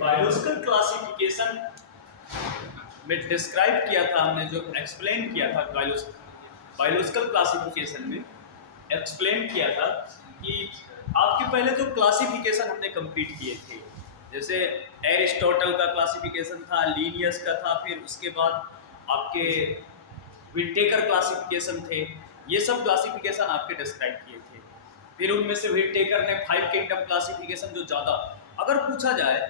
Biological classification में describe किया था हमने, जो एक्सप्लेन किया था बायोलॉजिकल क्लासिफिकेशन में एक्सप्लेन किया था कि आपके पहले जो क्लासिफिकेशन हमने कंप्लीट किए थे, जैसे एरिस्टोटल का क्लासिफिकेशन था, लीनियस का था, फिर उसके बाद आपके व्हिटेकर क्लासिफिकेशन थे। ये सब क्लासिफिकेशन आपके डिस्क्राइब किए थे। फिर उनमें से व्हिटेकर ने 5 किंगडम क्लासिफिकेशन, जो ज़्यादा अगर पूछा जाए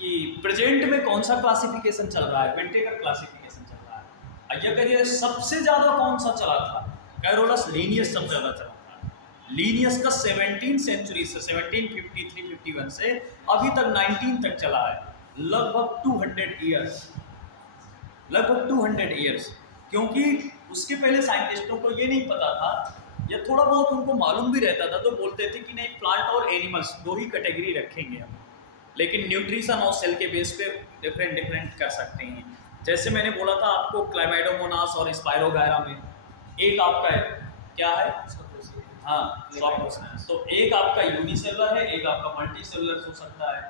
कि प्रेजेंट में कौन सा क्लासिफिकेशन चल रहा है, व्हिटेकर क्लासिफिकेशन चल रहा है। अब ये कहिए सबसे ज़्यादा कौन सा चला था, कैरोलस लीनियस सबसे ज़्यादा चला था। लीनियस का 17 सेंचुरी से 1753-51 से अभी तक 19 तक चला है, लगभग 200 ईयर्स, लगभग 200 ईयर्स। क्योंकि उसके पहले साइंटिस्टों को ये नहीं पता था, या थोड़ा बहुत उनको मालूम भी रहता था, तो बोलते थे कि नहीं, प्लांट और एनिमल्स दो ही कैटेगरी रखेंगे हम, लेकिन न्यूट्रिशन और सेल के बेस पे डिफरेंट डिफरेंट कर सकते हैं। जैसे मैंने बोला था आपको, क्लाइमेडोमोनास और स्पायरोगायरा में एक आपका है, क्या है, हाँ, तो एक आपका यूनिसेलुलर है, एक आपका मल्टी सेलुलर हो सकता है।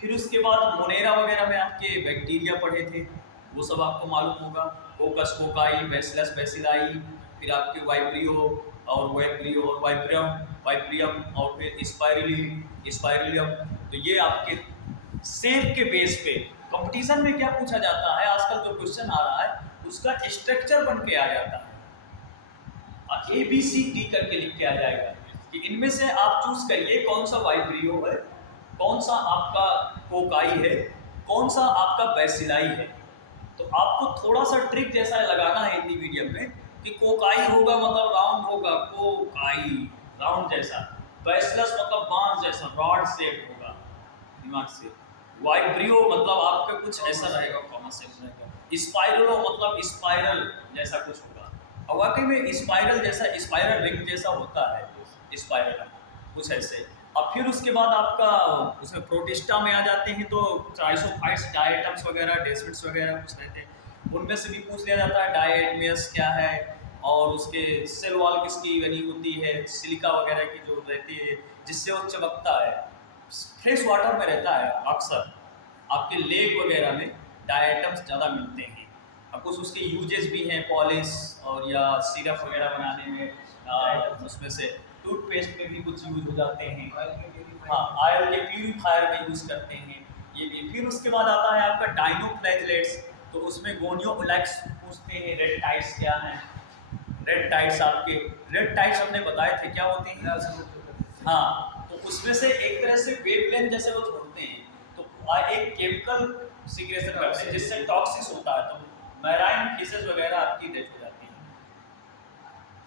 फिर उसके बाद मोनेरा वगैरह में आपके बैक्टीरिया पढ़े थे, वो सब आपको मालूम होगा, कोकस कोकाई, बैसिलस बैसिलाई, फिर आपके वाइब्रियो और वेब्रियो और वाइप्रियम और फिर स्पाइरिलियम। तो ये आपके सेप के बेस पे कंपटीशन में क्या पूछा जाता है, आजकल जो क्वेश्चन आ रहा है उसका स्ट्रक्चर बन के आ जाता है, ABCD करके लिख के आ जाएगा कि इनमें से आप चूज करिए कौन सा वाइब्रियो है, कौन सा आपका कोकाई है, कौन सा आपका बैसिलाई है। तो आपको थोड़ा सा ट्रिक जैसा लगाना है हिंदी मीडियम में कि कोकाई होगा मतलब राउंड होगा, कोकाई राउंड जैसा, बैसिलस मतलब बांस जैसा रॉड शेप होगा दिमाग से, वाइब्रियो मतलब आपका कुछ ऐसा रहेगा, कॉमन शेप रहेगा, स्पाइरलो मतलब स्पाइरल जैसा कुछ होगा। और वाकई में स्पाइरल जैसा, स्पाइरल रिंग जैसा होता है स्पाइरल, कुछ ऐसे। अब फिर उसके बाद आपका उसमें प्रोटिस्टा में आ जाते हैं, तो ट्राइसोफाइट्स, डायटम्स वगैरह, डेसिड्स वगैरह कुछ रहते हैं, उनमें से भी पूछ लिया जाता है डायटमियस क्या है, और उसके सेल वॉल किसकी बनी होती है, सिलिका वगैरह की जो रहती है जिससे वो चमकता है, फ्रेश वाटर में रहता है अक्सर, आपके लेक वगैरह में डायटम्स ज़्यादा मिलते हैं। अब कुछ उसके यूजेस भी हैं, पॉलिश और या सिरप वगैरह बनाने में, उसमें से टूथपेस्ट में भी कुछ यूज हो जाते हैं, हाँ, ऑयल के प्यूरीफायर में यूज़ करते हैं ये भी। फिर उसके बाद आता है आपका डाइनोफ्लैगेलेट्स, तो उसमें गोनियोलाइट्स पूछते हैं, रेड टाइड्स क्या हैं, रेड टाइड्स आपके, रेड टाइड्स हमने बताए थे क्या होते हैं, हाँ, तो उसमें से एक तरह से वेवलेंथ जैसे वो छोड़ते हैं, तो एक केमिकल सिक्रेशन करते हैं जिससे टॉक्सिस होता है, तो मैराइन फिशेस वगैरह आपकी डेथ हो जाती है।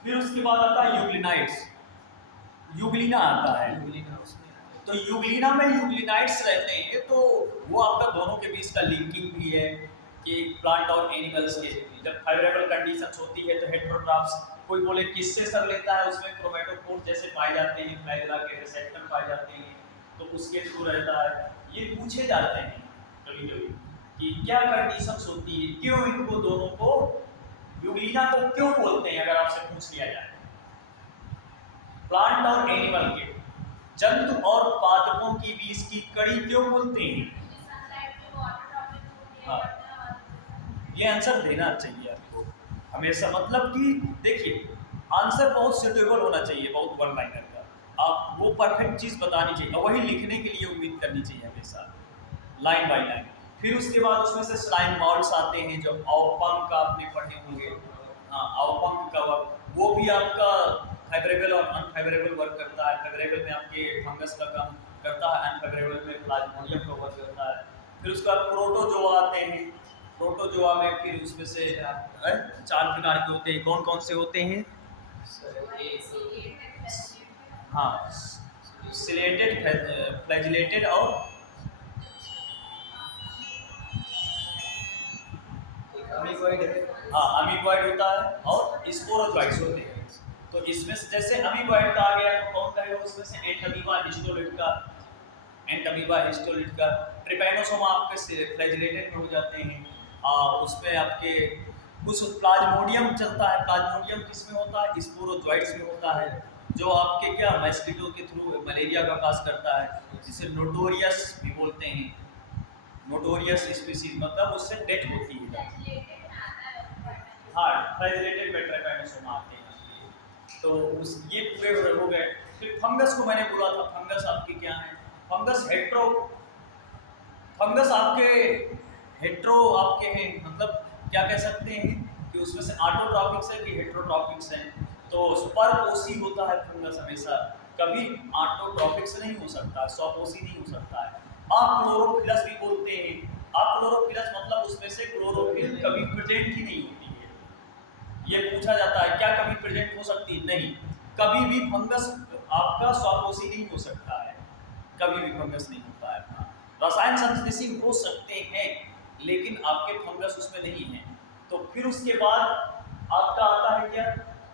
फिर उसके बाद आता है यूग्लिनाइट्स, यूग्लिना आता है, तो यूग्लिना में यूग्लिनाइट्स रहते हैं, तो वो आपका दोनों के बीच का लिंकिंग भी है कि प्लांट और एनिमल्स के जब फेवरेबल कंडीशंस होती है तो हेटेरोट्रॉप्स, कोई बोले किससे सर लेता है, उसमें क्रोमेटोफोर जैसे पाए जाते हैं, फ्लैगेला के रिसेप्टर पाए जाते हैं, तो उसके थ्रू रहता है। ये पूछे जाते हैं कभी कभी कि क्या कंडीशंस होती है, क्यों इनको दोनों को यूग्लिना को क्यों बोलते हैं, अगर आपसे पूछ लिया जाए प्लांट और एनिमल के, जंतु और पादपों के बीच की कड़ी क्यों बोलते हैं, हाँ, ये आंसर देना चाहिए आपको हमेशा, मतलब कि देखिए आंसर बहुत सुटेबल होना चाहिए, बहुत वन लाइनर का, आप वो परफेक्ट चीज़ बतानी चाहिए और वही लिखने के लिए उम्मीद करनी चाहिए हमेशा, लाइन बाय लाइन। फिर उसके बाद उसमें से स्लाइम मॉल्ट्स आते हैं, जो अवपंक का आपने पढ़े होंगे, हाँ, अवपंक का वर्क, वो भी आपका फेवरेबल और अनफेवरेबल वर्क करता है, फेवरेबल में आपके फंगस का काम करता है, अनफेवरेबल में प्लाज्मोडियम का वर्क करता है। फिर उसके बाद प्रोटोजोआ आते हैं, प्रोटोजोआ में फिर उसमें से 4 प्रकार के होते हैं, कौन कौन से होते हैं, हाँ, सिलेटेड, फ्लैजिलेटेड और हाँ, अमीबॉइड होता है और स्पोरोजोइट्स होते हैं। तो इसमें से जैसे अमीबॉइड का आ गया तो कौन कहेगा, उसमें से एंटमीबा हिस्टोलिट का, एंटमीबा हिस्टोलिट का, ट्रिपैनोसोमा आपके फ्लैजिलेटेड में हो जाते हैं, उसमें आपके कुछ प्लाज्मोडियम चलता है। प्लाज्मोडियम किस में होता है? स्पोरोजोइट्स में होता है, जो आपके क्या मस्कीटो के थ्रू मलेरिया का काज करता है, जिसे नोटोरियस भी बोलते हैं। नोटोरियस स्पीसीज मतलब उससे डेथ होती है। हाँ, फ्लैजिलेटेड पेट्राकाइनोसोमा आते हैं। तो उस ये पूरे हो गए। फिर फंगस को मैंने बोला था, फंगस आपके क्या है? फंगस फंगस आपके हेट्रो आपके हैं, मतलब क्या कह सकते हैं कि उसमें से ऑटोट्रॉपिक्स है कि हेट्रोट्रॉपिक्स है। तो परपोषी होता है फंगस हमेशा, कभी ऑटोट्रॉपिक्स नहीं हो सकता, स्वपोषी नहीं हो सकता है। क्लोरोफिलस भी बोलते हैं। क्लोरोफिलस मतलब उसमें से क्लोरोफिल कभी प्रेजेंट ही नहीं होती है। ये पूछा जाता है क्या कभी प्रेजेंट हो सकती है? नहीं, कभी भी फंगस आपका स्वपोषी नहीं हो सकता है, कभी भी फंगस नहीं होता है। हाँ, रसायन संश्लेषी हो सकते हैं लेकिन आपके फंगस उसमें नहीं है। तो फिर उसके बाद आपका आता है क्या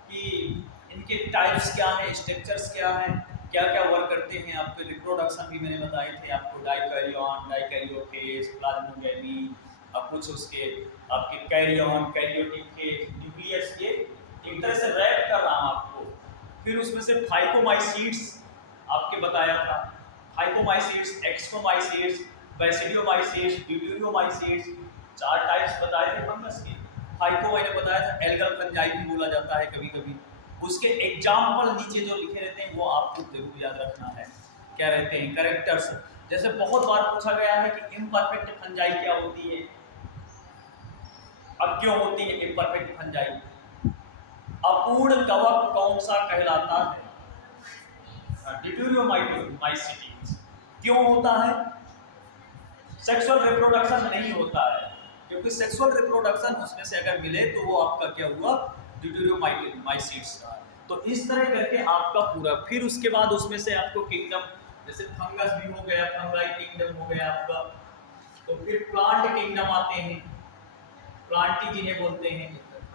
कि इनके टाइप्स क्या हैं, स्ट्रक्चर्स क्या हैं, क्या क्या वर्क करते हैं। आपके रिप्रोडक्शन भी मैंने बताए थे आपको, डाइकैरियन, डाइकैरियोफेज, प्लाज्मोडेमी, अब कुछ उसके आपके कैरियन, कैरियोटिक के न्यूक्लियस के एक तरह से रैप कर रहा हूँ आपको। फिर उसमें से फाइकोमाइसीड्स आपके बताया था, फाइकोमाइसीड्स, एक्सकोमाइसीड्स, बैसिडियोमाइसीड्स, ड्यूटेरियोमाइसीड्स, 4 टाइप्स बताए थे फंगस के। फाइको मैंने बताया था एल्गल फंजाई भी बोला जाता है कभी कभी। उसके एग्जाम्पल नीचे जो लिखे रहते हैं वो आपको जरूर याद रखना है, क्या रहते हैं कैरेक्टर्स। जैसे बहुत बार पूछा गया है कि इम्परफेक्ट फंजाई क्या होती है। अब क्यों होती है इम्परफेक्ट फंजाई? अपूर्ण कवक कौन सा कहलाता है? ड्यूटेरियोमाइसीटीज। क्यों होता है? सेक्सुअल रिप्रोडक्शन नहीं होता है, क्योंकि सेक्सुअल रिप्रोडक्शन उसमें से अगर मिले तो वो आपका क्या हुआ? ड्यूटेरियोमाइसीट्स का। तो इस तरह करके आपका पूरा, फिर उसके बाद उसमें से आपको किंगडम, जैसे फंगस भी हो गया, फंगाई किंगडम हो गया आपका। तो फिर प्लांट किंगडम आते हैं, प्लांटी जिन्हें बोलते हैं।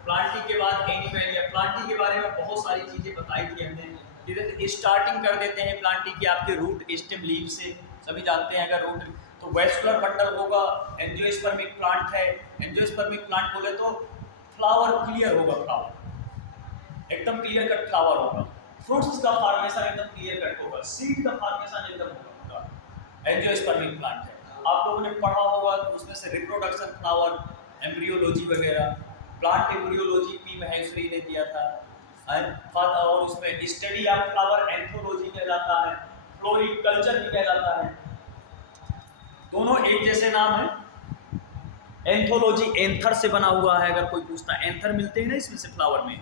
प्लांटी के बाद एनिमैलिया। प्लांटी के बारे में बहुत सारी चीजें बताई थी हमने। जैसे स्टार्टिंग कर देते हैं प्लांटी की आपके रूट, स्टेम, लीफ से, सभी जानते हैं। अगर रूट तो वेस्कुलर बंडल होगा, एंजियोस्पर्मिक प्लांट है। एंजियोस्पर्मिक प्लांट बोले तो फ्लावर क्लियर होगा, फ्लावर एकदम क्लियर कट फ्लावर होगा। फ्रूट्स का फॉर्मेशन एकदम क्लियर कट होगा, सीड का फॉर्मेशन एकदम होगा। एंजियोस्पर्मिक प्लांट है, आप लोगों ने पढ़ा होगा उसमें से रिप्रोडक्शन, फ्लावर, एम्ब्रियोलॉजी वगैरह। प्लांट एम्ब्रियोलॉजी पी महेश्वरी ने दिया था। और उसमें स्टडी ऑफ फ्लावर एंथोलॉजी कहलाता है, फ्लोरिकल्चर भी कहलाता है। दोनों एक जैसे नाम है। एंथोलॉजी एंथर से बना हुआ है, अगर कोई पूछता है एंथर मिलते हैं ना इसमें से फ्लावर में,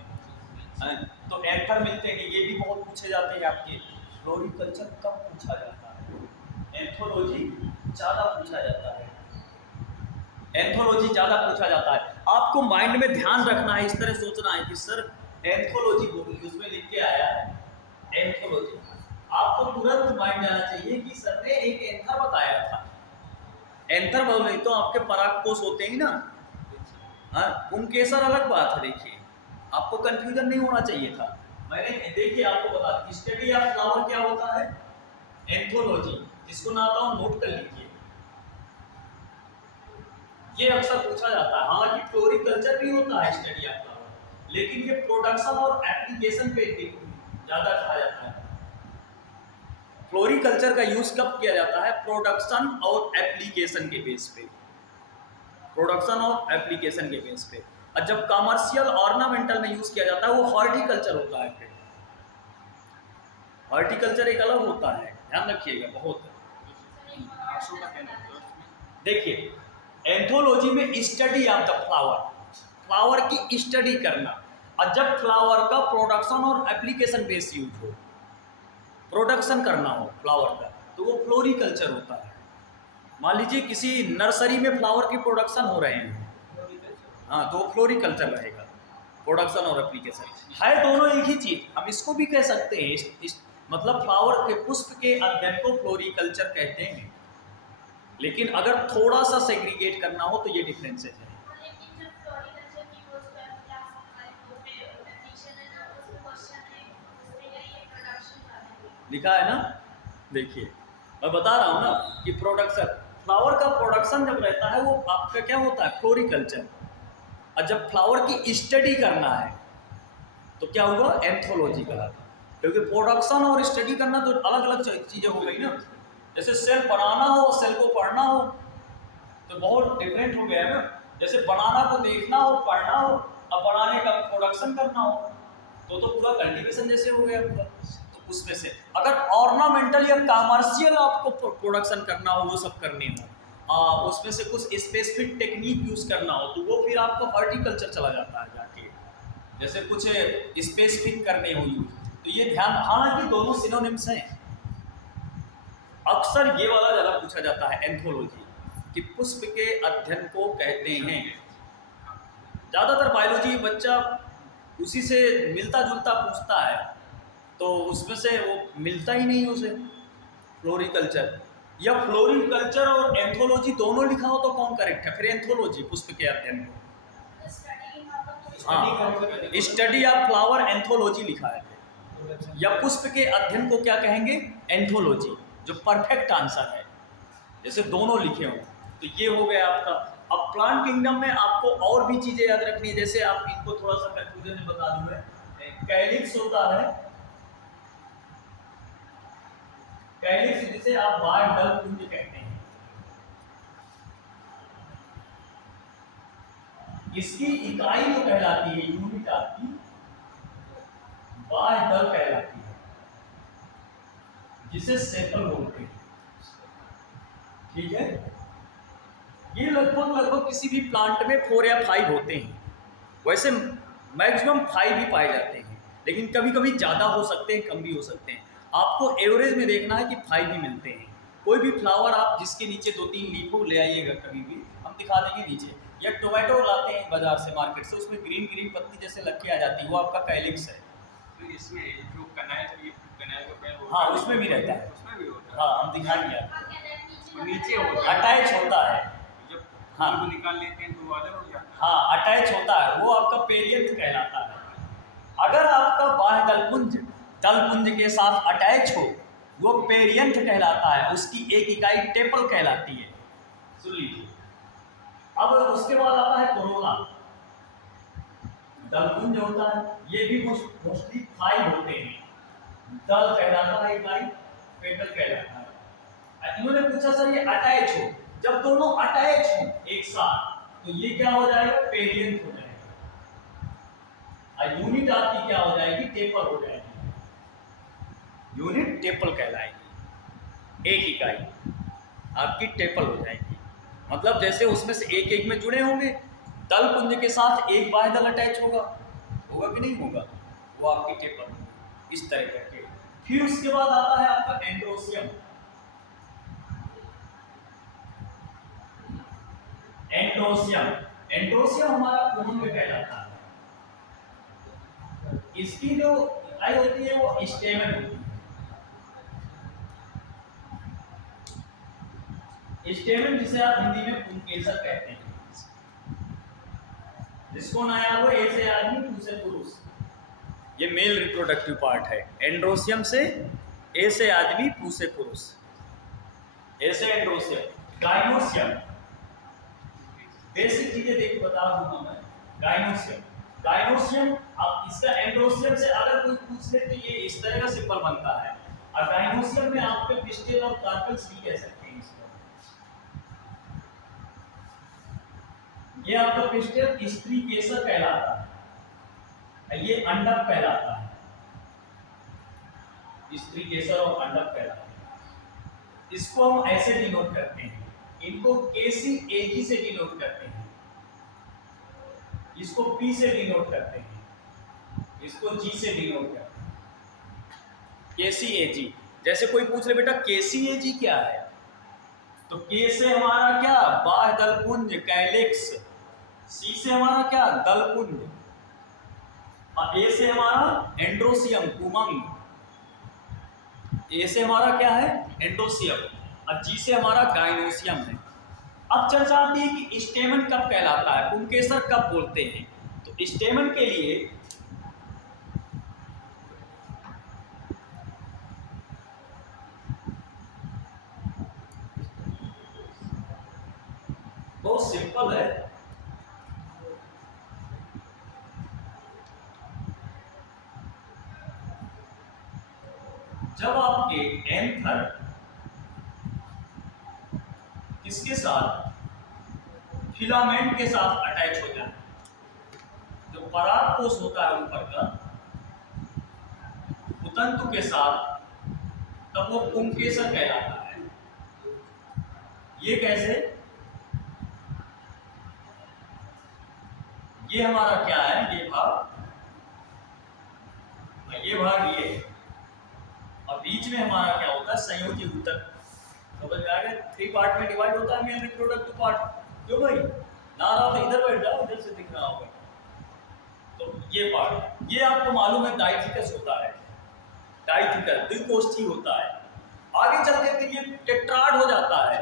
तो एंथर मिलते हैं, ये भी बहुत पूछे जाते हैं आपके। फ्लोरिकल्चर कम पूछा जाता है, एंथोलॉजी ज़्यादा पूछा जाता है। एंथोलॉजी ज़्यादा पूछा जाता है। आपको माइंड में ध्यान रखना है, इस तरह सोचना है कि सर एंथोलॉजी बोली, उसमें लिख के आया है एंथोलॉजी। आपको तुरंत माइंड जाना चाहिए कि सर ने एक एंथर बताया था। एंथर बोले तो आपके परागकोश होते हैं ना, हाँ, पुंकेसर अलग बात है। देखिए आपको कंफ्यूजन नहीं होना चाहिए था। मैंने देखिए आपको बता दी, स्टडी ऑफ फ्लावर क्या होता है? एंथोलॉजी। जिसको ना आता हो नोट कर लीजिए, ये अक्सर पूछा जाता है। हालांकि फ्लोरिकल्चर भी होता है स्टडी ऑफ फ्लावर, लेकिन ये प्रोडक्शन और एप्लीकेशन पे ज्यादा कहा जाता है। फ्लोरिकल्चर का यूज कब किया जाता है? प्रोडक्शन और एप्लीकेशन के बेस पे, प्रोडक्शन और एप्लीकेशन के बेस पे। और जब कमर्शियल ऑर्नामेंटल में यूज किया जाता है वो हॉर्टिकल्चर होता है। फिर हॉर्टिकल्चर एक अलग होता है, ध्यान रखिएगा बहुत। देखिए एंथोलॉजी में study of the flower, flower की स्टडी करना। और जब फ्लावर का प्रोडक्शन और एप्लीकेशन बेस यूज हो, प्रोडक्शन करना हो फ्लावर का, तो वो फ्लोरिकल्चर होता है। मान लीजिए किसी नर्सरी में फ्लावर की प्रोडक्शन हो रहे हैं, हाँ, तो फ्लोरिकल्चर रहेगा। प्रोडक्शन और एप्लीकेशन है दोनों एक ही चीज। हम इसको भी कह सकते हैं, मतलब फ्लावर के पुष्प के अध्ययन को फ्लोरिकल्चर कहते हैं। लेकिन अगर थोड़ा सा सेग्रीगेट करना हो तो ये डिफरेंसेस है। लिखा है ना, देखिए मैं बता रहा हूँ ना कि प्रोडक्शन, फ्लावर का प्रोडक्शन जब रहता है वो आपका क्या होता है? फ्लोरिकल्चर। और जब फ्लावर की स्टडी करना है तो क्या होगा, एंथोलॉजी कहलाता है। क्योंकि प्रोडक्शन और स्टडी करना तो अलग अलग चीज़ें हो गई ना। जैसे सेल बनाना हो और सेल को पढ़ना हो तो बहुत डिफरेंट हो गया है ना। जैसे बनाना को देखना हो, पढ़ना हो, अब बनाने का प्रोडक्शन करना हो तो पूरा कल्टीवेशन जैसे हो गया पूरा। तो उसमें से अगर ऑर्नामेंटल या कमर्शियल आपको प्रोडक्शन करना हो, वो सब करने हो, उसमें से कुछ स्पेसिफिक टेक्निक यूज करना हो तो वो फिर आपको हॉर्टिकल्चर चला जाता है जाके। जैसे कुछ स्पेसिफिक करने हो यूज, तो ये ध्यान, हालांकि दोनों सिनोनिम्स हैं। अक्सर ये वाला ज़्यादा पूछा जाता है एंथोलॉजी, कि पुष्प के अध्ययन को कहते हैं। ज़्यादातर बायोलॉजी बच्चा उसी से मिलता जुलता पूछता है, तो उसमें से वो मिलता ही नहीं उसे। फ्लोरिकल्चर या फ्लोरिकल्चर और एंथोलॉजी दोनों लिखा हो तो कौन करेक्ट है? फिर एंथोलॉजी पुष्प के अध्ययन को, हाँ, स्टडी ऑफ फ्लावर एंथोलॉजी लिखा है, या पुष्प के अध्ययन को क्या कहेंगे? एंथोलॉजी, जो परफेक्ट आंसर है। जैसे दोनों लिखे हों तो ये हो गया आपका। अब प्लांट किंगडम में आपको और भी चीजें याद रखनी है। जैसे आप इनको थोड़ा सा कंफ्यूजन में बता दूं, कैलिक्स होता है, कैलिक्स जिसे आप बाह्य दल पुंज कहते हैं, इसकी इकाई जो कहलाती है, यूनिट आपकी बाह्य दल कहलाती है, जिसे सेपल बोलते हैं। ठीक है, ये लगभग किसी भी प्लांट में 4 या 5 होते हैं। वैसे मैक्सिमम 5 ही पाए जाते हैं, लेकिन कभी कभी ज़्यादा हो सकते हैं, कम भी हो सकते हैं। आपको एवरेज में देखना है कि 5 ही मिलते हैं। कोई भी फ्लावर आप जिसके नीचे 2-3 लीफ ले आइएगा, कभी भी हम दिखा देंगे नीचे। या टोमेटो लाते हैं बाजार से, मार्केट से, उसमें ग्रीन ग्रीन पत्ती जैसे लग के आ जाती है, वो आपका कैलिक्स है। तो इसमें जो कनाल का पेड़ होता है, हाँ, उसमें भी रहता है, उसमें भी होता है। हाँ, हम दिखाएंगे आपको, नीचे होता है, अटैच होता है। जब हाँ, फूल को निकाल लेते हैं तो वाले हो जाता है। हाँ, अटैच होता है, वो आपका पेरियंथ कहलाता है। अगर आपका बाह्य दलपुंज के साथ अटैच हो, वो पेरियंथ कहलाता है। उसकी एक इकाई टेपल कहलाती है। सुन लीजिए। अब उसके बाद आता है कोरोना। दलपुंज होता है, ये भी मोस्टली 5 होते हैं। दल कहलाता है इकाई, पेटल कहलाता है। इन्होंने पूछा सर ये अटैच हो, जब दोनों अटैच हो एक साथ तो ये क्या हो जाएगा? पेरियंथ हो जाएगा। और यूनिट आपकी क्या हो जाएगी? टेपल हो जाएगी। यूनिट टेपल कहलाएगी, एक इकाई आपकी टेपल हो जाएगी। मतलब जैसे उसमें से एक एक में जुड़े होंगे, दल पुंज के साथ एक बाह्य दल अटैच होगा कि नहीं होगा? वो आपकी टेपल होगी, इस तरह करके। फिर उसके बाद आता है आपका एंड्रोसियम। एंड्रोसियम हमारा कुमंग कहलाता है। इसकी जो इकाई होती है वो स्टेमन होती है। स्टेमन जिसे आप हिंदी में पुंकेसर कहते हैं, जिसको नया हो, ए से आदमी, पू से पुरुष, ये मेल रिप्रोडक्टिव पार्ट है। एंड्रोसियम से ए से आदमी, पू से पुरुष, ए से एंड्रोसियम। गाइनोसियम, बेसिक चीजें देख बता दूंगा मैं। गाइनोसियम, अब इसका एंड्रोसियम से अगर कोई पूछ ले तो ये इस तरह का सिंबल बनता है। और गाइनोसियम में आपके पिस्टिल और कार्पेल्स भी कह सकते हैं इसको। ये आपका पिस्टिल स्त्री केसर कहलाता है, ये अंडक कहलाता है। स्त्री केसर और अंडक कहलाता है। इसको हम ऐसे डिनोट करते हैं, इनको केसी एजी से डिनोट करते हैं, इसको पी से डिनोट करते हैं, इसको जी से डिनोट करते हैं, केसी एजी। जैसे कोई पूछ ले बेटा केसी एजी क्या है, तो के से हमारा क्या? बाह्य दलपुंज कैलिक्स, सी से हमारा क्या? दलपुंज, और ए से हमारा एंड्रोसियम कुमंग, ए से हमारा क्या है? एंड्रोसियम, और जी से हमारा गाइनोसियम है। अब चर्चा आती है कि स्टेमन कब कहलाता है, पुंकेसर कब बोलते हैं। तो स्टेमन के लिए बहुत सिंपल है। जब आपके एंथर किसके साथ, फिलामेंट के साथ अटैच हो जाए, जो परागकोश होता है ऊपर का उतंतु के साथ, तब वो पुंकेसर कहलाता है। ये कैसे, ये हमारा क्या है, ये भाग ये, और बीच में हमारा क्या होता है, संयोजी ऊतक। समझ में आ गया, 3 पार्ट में डिवाइड होता है मेल रिप्रोडक्टिव पार्ट। क्यों भाई, ना रहा तो इधर बैठ जाओ, इधर से दिख रहा होगा। तो ये पार्ट, ये आपको मालूम है डाइथिकस होता है, डाइथिकस द्विकोष्ठी होता है। आगे चल के फिर ये टेट्राड हो जाता है।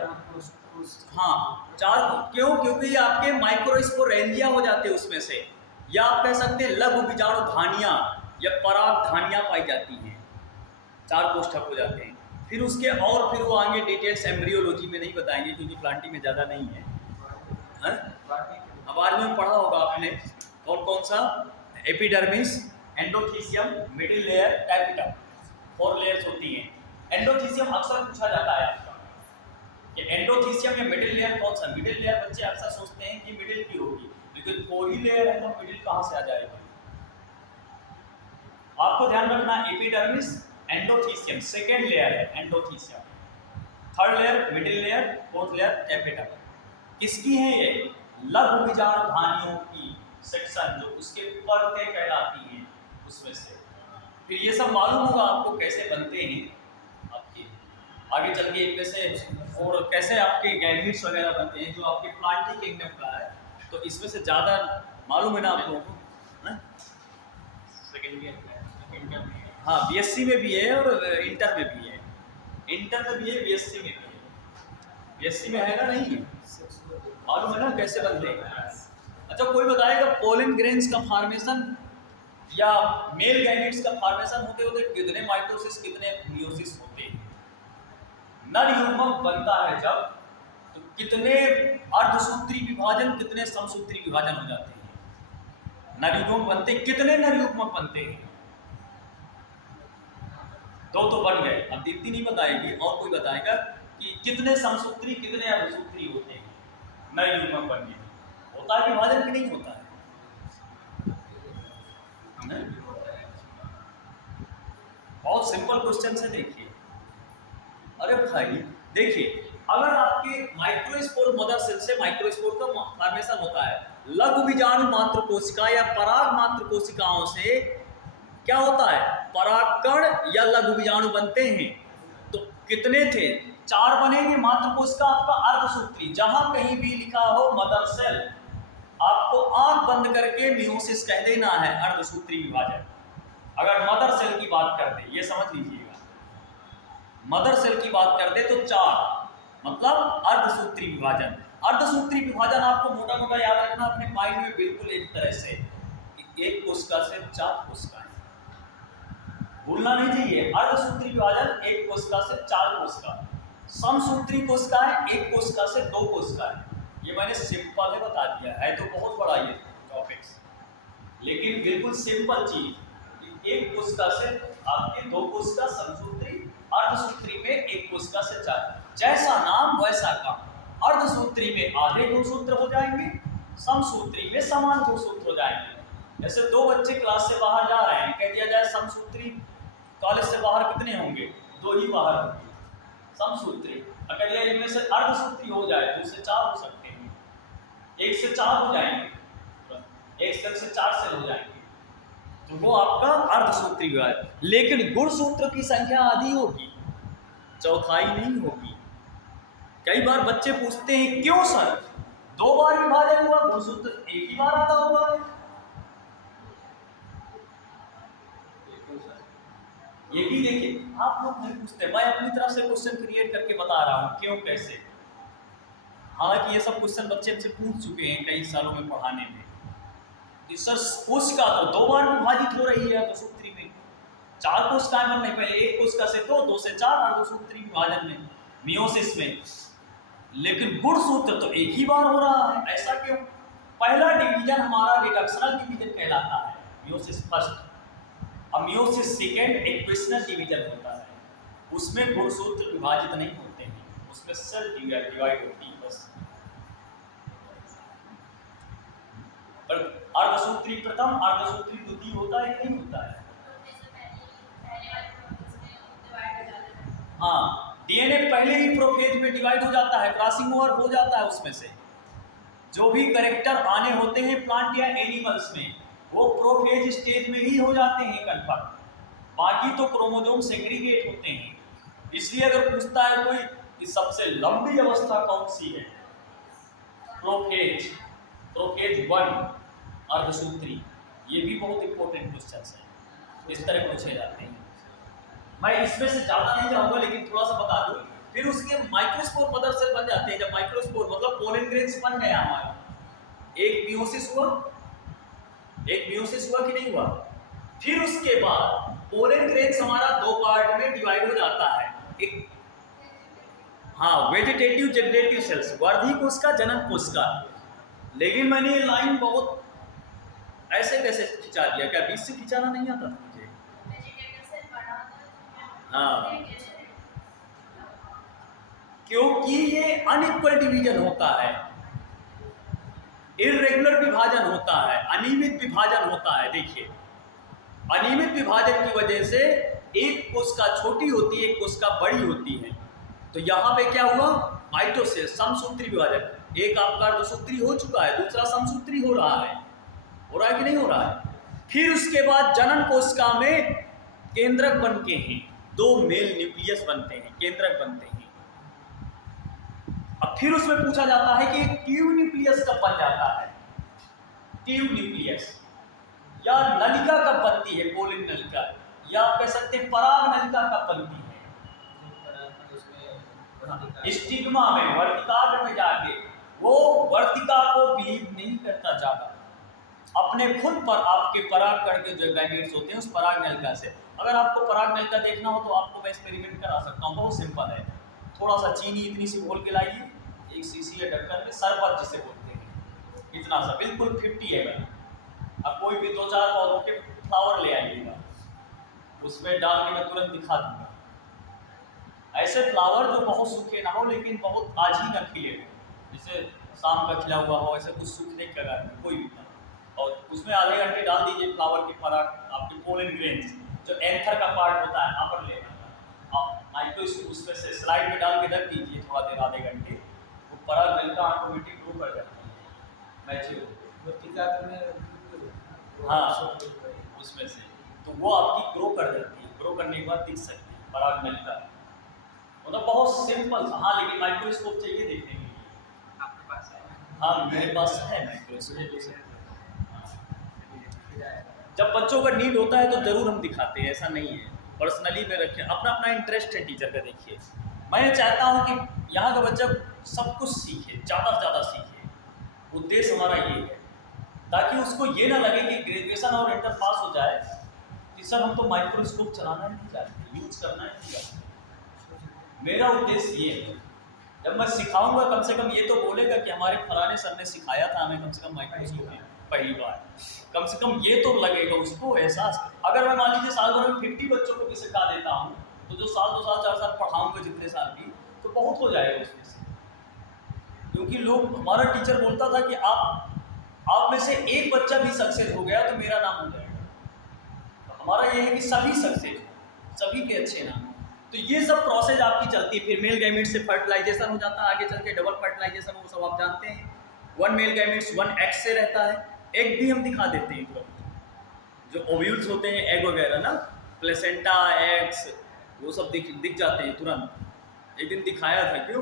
हाँ, 4, क्यों, क्योंकि ये आपके माइक्रोस्पोरेंजिया हो जाते हैं उसमें से, या आप कह सकते हैं लघु बीजाणु धानियां या पराग धानियां पाई जाती हैं, 4 कोष्ठक हो जाते हैं। फिर उसके और फिर वो आगे डिटेल्स एम्ब्रियोलॉजी में नहीं बताएंगे क्योंकि प्लांटिंग में ज़्यादा नहीं है। अब आज में पढ़ा होगा आपने कौन कौन सा, epidermis, endothecium, middle layer, tapeta, 4 layers होती हैं। एंडोथीसियम अक्सर पूछा जाता है आपका कि एंडोथीसियम या मिडिल लेयर कौन सा। मिडिल लेयर बच्चे अक्सर सोचते हैं कि मिडिल की होगी, लेकिन 4 ही लेयर है तो मिडिल कहाँ से आ जाएगा। आपको ध्यान रखना, एपिडर्मिस, एंडोथीसियम सेकेंड लेयर है endothecium, 3rd layer middle layer, 4th layer tapeta. किसकी है ये, लघु बीजाणु धानियों की सेक्शन, जो उसके परतें कहलाती हैं उसमें से। फिर ये सब मालूम होगा आपको कैसे बनते हैं आपके, आगे चल के इनमें से, और कैसे आपके गैमेट्स वगैरह बनते हैं जो आपके प्लांटिंग किंगडम का है। तो इसमें से ज़्यादा मालूम है ना आप लोगों को। सेकंड ईयर हाँ, बीएससी में भी है और इंटर में भी है, इंटर में भी है, बीएससी में भी है। बीएससी में है ना, नहीं है, मालूम है ना कैसे बनते हैं। अच्छा, कोई बताएगा पोलन ग्रेन्स का फॉर्मेशन या मेल गैमेट्स का फॉर्मेशन होते होते कितने माइटोसिस कितने मियोसिस होते हैं। नर युग्मक बनता है जब, तो कितने अर्धसूत्री विभाजन कितने समसूत्री विभाजन हो जाते हैं। नर युग्मक बनते कितने नर युग्मक बनते हैं, 2 तो बन गए। अब दीप्ति नहीं बताएगी, और कोई बताएगा कि कितने समसूत्री कितने अर्धसूत्री होते हैं नर युग्मक बनने में। होता है विभाजन कि नहीं होता है। बहुत सिंपल क्वेश्चन से देखिए, अरे भाई देखिए, अगर आपके माइक्रोस्पोर मदर सेल से माइक्रोस्पोर का फॉर्मेशन होता है, लघु बीजाणु मात्र कोशिका या पराग मात्र कोशिकाओं से क्या होता है, परागकण या लघु बीजाणु बनते हैं। तो कितने थे, 4 बनेंगे। मात्र कोशिका आपका अर्धसूत्री, जहां कहीं भी लिखा हो मदर सेल, आपको आंख बंद करके मियोसिस कह देना है, अर्धसूत्री विभाजन। अगर मदर सेल की बात कर दे, ये समझ लीजिएगा, मदर सेल की बात कर दे तो 4 मतलब अर्धसूत्री विभाजन। अर्धसूत्री विभाजन आपको मोटा मोटा याद रखना अपने माइंड में, बिल्कुल एक तरह से, एक कोशिका से 4 कोशिकाएं, भूलना नहीं चाहिए। अर्धसूत्री विभाजन, एक कोशिका से 4 कोशिका। समसूत्री कोशिकाएं, एक कोशिका से 2 कोशिकाएं। ये मैंने सिंपल है बता दिया है, तो बहुत बड़ा ये टॉपिक्स, लेकिन बिल्कुल सिंपल चीज। एक कोशिका से आपके 2 कोशिका समसूत्री, अर्धसूत्री में एक कोशिका से 4। जैसा नाम वैसा काम। अर्धसूत्री में आधे गुणसूत्र हो जाएंगे, समसूत्री में समान गुणसूत्र हो जाएंगे। जैसे 2 बच्चे क्लास से बाहर जा रहे हैं, कह दिया जाए समसूत्री कॉलेज से बाहर कितने होंगे, 2 ही बाहर होंगे समसूत्री। अगर ये इनमें से अर्धसूत्री हो जाए तो उससे 4 हो सकते हैं, 1 से 4 हो जाएंगे, 1 सेल से 4 सेल हो जाएंगे, तो वो आपका अर्धसूत्री विभाजन। लेकिन गुणसूत्र की संख्या आधी होगी, चौथाई नहीं होगी। कई बार बच्चे पूछते हैं क्यों सर 2 बार विभाजन हुआ, गुणसूत्र एक ही बार आधा हुआ है। ये भी देखिए, आप लोग नहीं पूछते, मैं अपनी तरफ से क्वेश्चन क्रिएट करके बता रहा हूँ क्यों कैसे। हालांकि ये सब क्वेश्चन बच्चे हमसे पूछ चुके हैं कई सालों में पढ़ाने में कि सर कोशिका तो 2 बार विभाजित हो रही है अर्धसूत्री में, 4 कोशिकाएं बन रही, पहले 1 कोशिका से 2, 2 से 4 अर्धसूत्री विभाजन में, मियोसिस में। लेकिन गुणसूत्र तो एक ही बार हो रहा है, ऐसा क्यों? पहला डिवीजन हमारा रिडक्शनल डिवीजन कहलाता है, मियोसिस फर्स्ट, और मियोसिस सेकेंड इक्वेशनल डिवीजन होता है। उसमें गुणसूत्र विभाजित नहीं होते हैं, उसमें सेल डिवाइड होती है बस। पर अर्धसूत्री प्रथम, अर्धसूत्री द्वितीय होता है कि नहीं होता है? हाँ, डीएनए पहले ही प्रोफेज में डिवाइड हो जाता है, क्रॉसिंग ओवर हो जाता है। उसमें से जो भी कैरेक्टर आने होते हैं प्लांट या एनिमल्स में, वो प्रोफेज स्टेज में ही हो जाते हैं कन्फर्म। बाकी तो क्रोमोसोम सेग्रीगेट होते हैं। इसलिए अगर पूछता है कोई कि सबसे लंबी अवस्था कौन सी है, प्रोफेज, प्रोफेज 1 अर्धसूत्री, ये भी बहुत इंपॉर्टेंट क्वेश्चन है, इस तरह पूछे जाते हैं। मैं इसमें से ज़्यादा नहीं जाऊंगा, लेकिन थोड़ा सा बता दूं। फिर उसके माइक्रोस्पोर मदर सेल बन जाते हैं। जब माइक्रोस्पोर मतलब पोलन ग्रेन्स बन गया हमारा, एक मियोसिस हुआ, एक मियोसिस हुआ कि नहीं हुआ, फिर उसके बाद पोलन ग्रेन्स हमारा 2 पार्ट में डिवाइड हो जाता है। एक हाँ, वेजिटेटिव जनरेटिव सेल्स, वर्धी कोशिका, जनन कोशिका। लेकिन मैंने ये लाइन बहुत ऐसे कैसे खिंचा दिया, क्या बीच से खिंचाना नहीं आता था मुझे? हाँ, क्योंकि ये अनइक्वल डिवीजन होता है, इर्रेगुलर विभाजन होता है, अनियमित विभाजन होता है। देखिए, अनियमित विभाजन की वजह से एक कोशिका छोटी होती है, एक कोशिका बड़ी होती है। तो यहाँ पे क्या हुआ, माइटोसिस, समसूत्री विभाजन। एक आपका अर्धसूत्री हो चुका है, दूसरा समसूत्री हो रहा है कि नहीं हो रहा है? फिर उसके बाद जनन कोशिका में केंद्रक बनके हैं, 2 मेल न्यूक्लियस बनते हैं, केंद्रक बनते हैं। अब फिर उसमें पूछा जाता है कि ट्यूब न्यूक्लियस कब बन जाता है? ट्यूब न्यूक्लियस या नलिका कब बनती है, पोलिन नलिका, या आप कह सकते हैं पराग नलिका कब बनती है? स्टिग्मा में, वर्तिकाग्र में जाके वो वर्तिका को बिलीव नहीं करता ज्यादा, अपने खुद पर आपके परागकण के जो गैमेट्स होते हैं उस पराग नलिका से। अगर आपको पराग नलिका देखना हो तो आपको मैं एक्सपेरिमेंट करा सकता हूँ, बहुत सिंपल है। थोड़ा सा चीनी इतनी सी घोल के लाइए, एक शीशी या ढक्कन में, शरबत जिसे बोलते हैं, इतना सा, बिल्कुल 50 ml। अब कोई भी 2-4 पौधों के फ्लावर ले आइएगा, उसमें डाल के मैं तुरंत दिखा दूंगा। ऐसे फ्लावर जो बहुत सूखे ना हो, लेकिन बहुत आज ही ना खिले हो, जैसे शाम का खिला हुआ हो, ऐसे कुछ सूखने की कगार में, कोई भी ना। और उसमें आधे घंटे डाल दीजिए फ्लावर के पराग, आपके पोलन ग्रेन्स, जो एंथर का पार्ट होता है अपर लेवल का, आप माइक्रोस्कोप उसमें से स्लाइड में डाल के रख दीजिए थोड़ा देर, आधे घंटे, वो पराग नलिका ऑटोमेटिक ग्रो कर जाता है, मैच्योर। हाँ, उसमें से तो वो आपकी ग्रो कर जाती है, ग्रो करने के बाद दिख सकती है पराग नलिका। मतलब बहुत सिंपल सा। हाँ, लेकिन माइक्रोस्कोप चाहिए देखने के लिए। आपके पास है? हाँ, मेरे पास है माइक्रोस्कोप। जब बच्चों का नीड होता है तो जरूर हम दिखाते हैं, ऐसा नहीं है, पर्सनली में रखें, अपना अपना इंटरेस्ट है टीचर का। देखिए, मैं चाहता हूँ कि यहाँ का बच्चा सब कुछ सीखे, ज़्यादा से ज़्यादा सीखे, उद्देश्य हमारा ये है, ताकि उसको ये ना लगे कि ग्रेजुएशन और इंटर पास हो जाए कि सर हम तो माइक्रोस्कोप चलाना नहीं जानते, यूज करना नहीं जानते। मेरा उद्देश्य ये है, जब मैं सिखाऊंगा कम से कम ये तो बोलेगा कि हमारे फलाने सर ने सिखाया था हमें कम से कम माइक्रोस्कोप पहली बार, कम से कम ये तो लगेगा उसको एहसास। अगर मैं मान लीजिए साल भर में 50 बच्चों को भी सिखा देता हूँ, तो जो साल 2 साल 4 साल पढ़ाऊंगा जितने साल भी, तो बहुत हो जाएगा उसमें से। क्योंकि लोग, हमारा टीचर बोलता था कि आप में से एक बच्चा भी सक्सेस हो गया तो मेरा नाम हो जाएगा। तो हमारा ये है कि सभी सक्सेस, सभी के अच्छे नाम। तो ये सब प्रोसेस आपकी चलती है। फिर मेल गैमेट से फर्टिलाइजेशन हो जाता है, आगे चल के डबल फर्टिलाइजेशन, वो सब आप जानते हैं। 1 मेल गैमेट्स 1 एग से रहता है। एग भी हम दिखा देते हैं तुरंत, जो ओव्यूल्स होते हैं एग वगैरह ना, प्लेसेंटा, एग्स, वो सब दिख जाते हैं तुरंत। एक दिन दिखाया था, क्यों?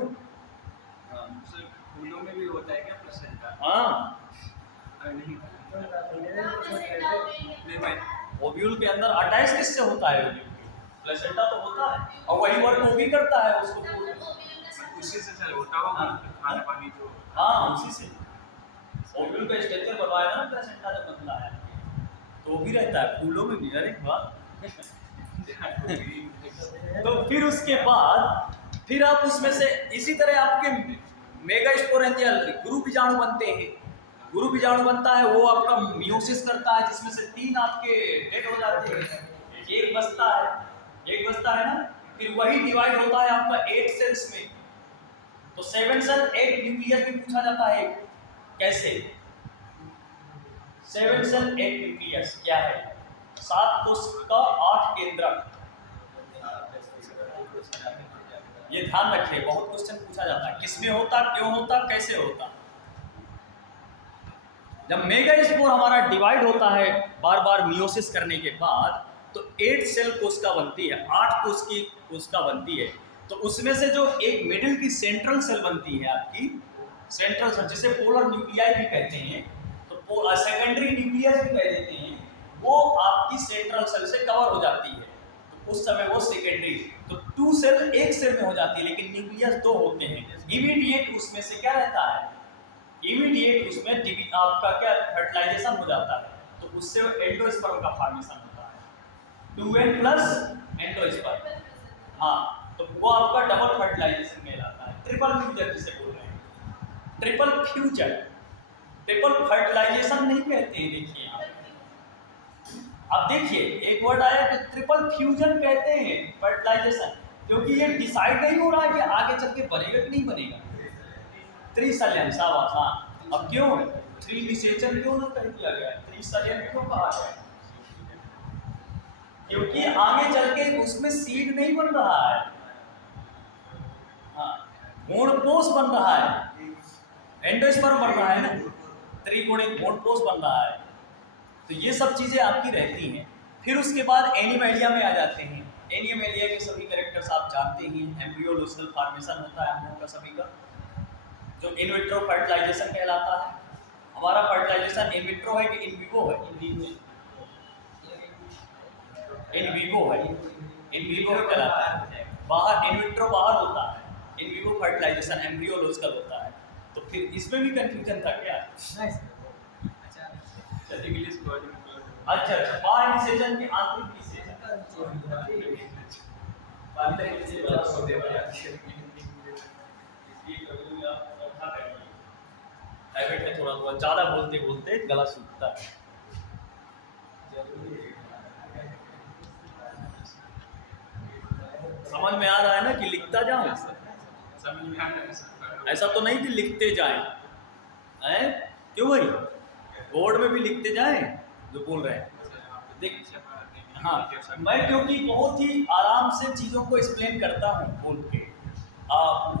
फूलों में भी होता है क्या प्लेसेंटा? हाँ, नहीं ओव्यूल के अंदर अटैच किससे होता है? प्लेसेंटा तो होता है, और वही वर्क वो भी करता है उसको, उसी से सर होता होगा खाना पानी जो। हाँ, उसी से ओव्यूल का स्ट्रक्चर बनवाया ना प्लेसेंटा जब बनता है, तो वो भी रहता है फूलों में भी। अरे वाह। तो फिर उसके बाद फिर आप उसमें से इसी तरह आपके मेगास्पोरेंजियल गुरु बीजाणु बनते हैं। गुरु बीजाणु बनता है, वो आपका मियोसिस करता है, जिसमें से 3 आपके डेड हो जाते हैं, एक बचता है ना, फिर वही डिवाइड होता है आपका 8 सेल्स में। तो 7 सेल 8 न्यूक्लियस भी पूछा जाता है। कैसे? 7 सेल 8 न्यूक्लियस क्या है? 7 कोशिका 8 केंद्रक। ये ध्यान रखिए, बहुत क्वेश्चन पूछा जाता है, किसमें होता, क्यों होता, कैसे होता। जब मेगास्पोर हमारा डिवाइड होता है बार बार मियोसिस करने के बाद, तो 8 सेल कोशिका बनती है, 8 कोश की कोशिका बनती है। तो उसमें से जो एक मिडिल की सेंट्रल सेल बनती है आपकी, सेंट्रल सेल जिसे पोलर न्यूक्लियाई भी कहते हैं, तो सेकेंडरी न्यूक्लियस भी कह देते हैं, वो आपकी सेंट्रल सेल से कवर हो जाती है। तो उस समय वो सेकेंडरी, तो 2 सेल एक सेल में हो जाती है, लेकिन न्यूक्लियस 2 होते हैं। इमीडिएट उसमें से क्या रहता है, इमीडिएट उसमें आपका क्या फर्टिलाइजेशन हो जाता है, तो उससे एंडोस्पर्म का फॉर्मेशन होता है, 2n प्लस एंडोस्पर्म। हाँ, तो वो आपका डबल फर्टिलाइजेशन कहलाता है, ट्रिपल फ्यूजन जिसे बोल रहे हैं, ट्रिपल फ्यूजन। ट्रिपल फर्टिलाइजेशन नहीं कहते हैं, देखिए अब देखिए एक वर्ड आया कि ट्रिपल फ्यूजन कहते हैं फर्टिलाइजेशन, क्योंकि ये डिसाइड नहीं हो रहा है कि आगे चल के बनेगा कि नहीं बनेगा। त्रिसल्यन, शाबाश। हाँ, अब क्यों 3 निषेचन क्यों ना कह दिया गया, त्रिसल्यन क्यों कहा गया? क्योंकि आगे चल के उसमें सीड नहीं बन रहा है, हाँ, भ्रूणपोष बन रहा है, एंडोस्पर्म बन रहा है ना, त्रिगुणित भ्रूणपोष बन रहा है। तो ये सब चीजें आपकी रहती हैं। फिर उसके बाद एनिमेलिया में आ जाते हैं। एनिमेलिया के सभी कैरेक्टर्स आप जानते ही, एम्ब्रियोलॉजिकल फॉर्मेशन होता है हम लोगों का सभी का, जो इन विट्रो फर्टिलाइजेशन कहलाता है। हमारा फर्टिलाइजेशन इन विट्रो है कि इन विवो है? इन विवो है, इन विवो कहलाता है। बाहर इन विट्रो बाहर होता है, इन विवो फर्टिलाइजेशन एम्ब्रियोलॉजिकल होता है। तो फिर इसमें भी कंफ्यूजन था क्या? अच्छा, बाहर निषेचन की आंतरिक निषेचन। हैबिट है थोड़ा थोड़ा, ज़्यादा बोलते बोलते गला सूखता है। समझ में आ रहा है ना कि लिखता जाऊं? ऐसा तो नहीं कि लिखते जाएं, हैं? क्यों भाई, बोर्ड में भी लिखते जाएं जो बोल रहे हैं। देख, हाँ, मैं क्योंकि बहुत ही आराम से चीज़ों को एक्सप्लेन करता हूँ बोल के,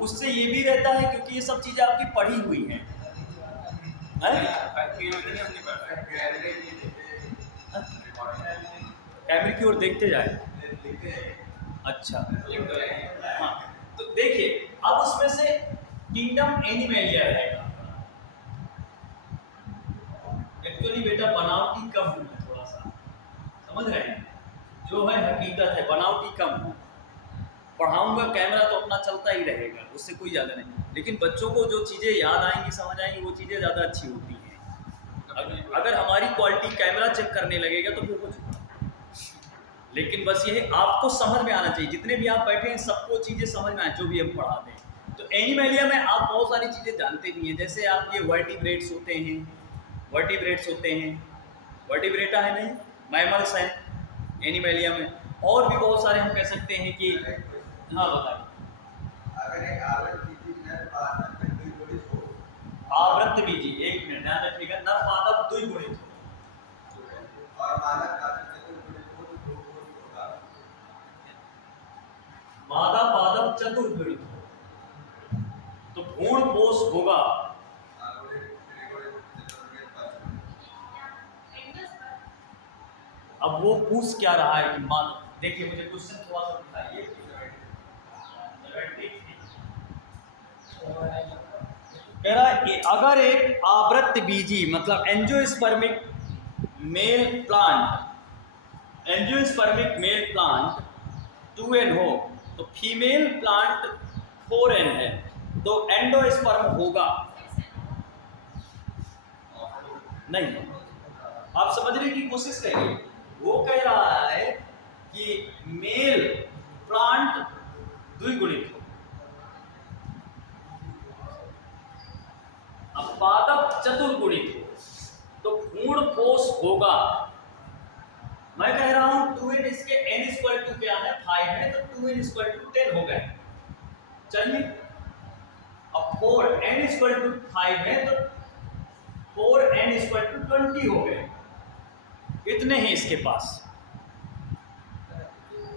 उससे ये भी रहता है क्योंकि ये सब चीज़ें आपकी पढ़ी हुई हैं। कैमरे की ओर देखते जाए। अच्छा, हाँ, तो देखिए अब उसमें से किंगडम एनिमेलिया रहेगा। एक्चुअली बेटा बनावटी कम है, थोड़ा सा समझ रहे हैं, जो है हकीकत है, बनावटी कम है। पढ़ाऊंगा, कैमरा तो अपना चलता ही रहेगा, उससे कोई ज़्यादा नहीं, लेकिन बच्चों को जो चीज़ें याद आएंगी, समझ आएंगी, वो चीज़ें ज़्यादा अच्छी होती हैं। अगर हमारी क्वालिटी कैमरा चेक करने लगेगा तो फिर कुछ, लेकिन बस ये आपको समझ में आना चाहिए, जितने भी आप बैठे हैं सबको चीज़ें समझ में आए जो भी हम पढ़ाते हैं। तो एनिमेलिया में आप बहुत सारी चीज़ें जानते भी हैं, जैसे आप ये वर्टिब्रेट्स होते हैं, वर्टिब्रेट्स होते हैं, वर्टिब्रेटा है नहीं, मैमल्स हैं एनिमेलिया में, और भी बहुत सारे हम कह सकते हैं कि, हाँ बताइए। आवृत्त बीजी, एक मिनट ध्यान रखिएगा, नर मादा द्विगुणित हो, मादा पादप चतुर्गुणित हो, तो भ्रूणपोष होगा। अब वो पूछ क्या रहा है कि मादा, देखिए मुझे क्वेश्चन थोड़ा सा दिखाइए। कह रहा है अगर एक आवृत्त बीजी मतलब angiospermic male plant, angiospermic male plant 2n हो, तो फीमेल प्लांट 4n है, तो एंडोस्पर्म होगा नहीं? आप समझने की कोशिश करिए। वो कह रहा है कि मेल प्लांट द्विगुणित हो, अब पादप चतुर्गुणित हो, तो भ्रूणपोष होगा। मैं कह रहा हूं 2n, इसके n = क्या है 5 है, तो n इक्वल टू 10 हो गए। चलिए अब 4n इक्वल टू 5 है तो 4n इक्वल टू 20 हो गए। इतने हैं इसके पास,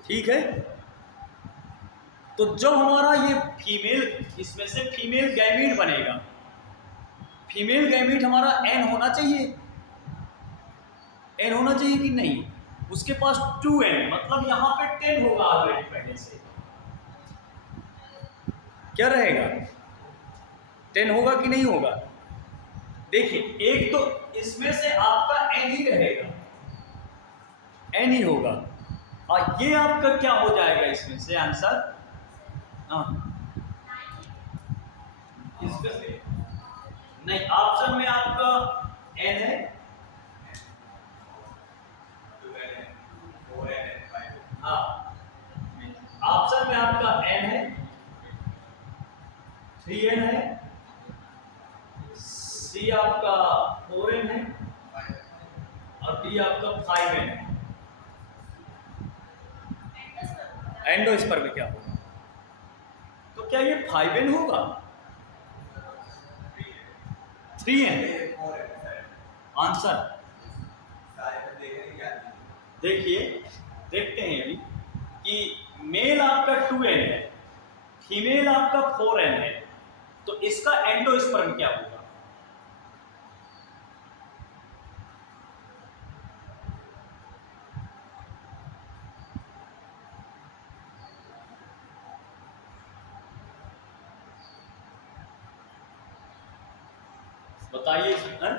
ठीक है। तो जब हमारा ये फीमेल, इसमें से फीमेल गैमीट बनेगा, फीमेल गैमीट हमारा n होना चाहिए, n होना चाहिए कि नहीं। उसके पास 2n, मतलब यहां पे 10 होगा ऑलरेडी पहले से। क्या रहेगा, 10 होगा कि नहीं होगा। देखिए एक तो इसमें से आपका n ही रहेगा, n ही होगा, और ये आपका क्या हो जाएगा इसमें से आंसर, इसमें से नहीं, ऑप्शन में आपका n है, हाँ ऑप्शन में आपका n है, 3n है, C आपका 4n है, और D आपका 5n है। एंडोस्पर्म में क्या होगा, तो क्या ये 5n होगा, 3n आंसर। देखिए देखते हैं अभी कि मेल आपका 2n है, फीमेल आपका 4n है, तो इसका एंडोस्पर्म क्या होगा। बताइए सर।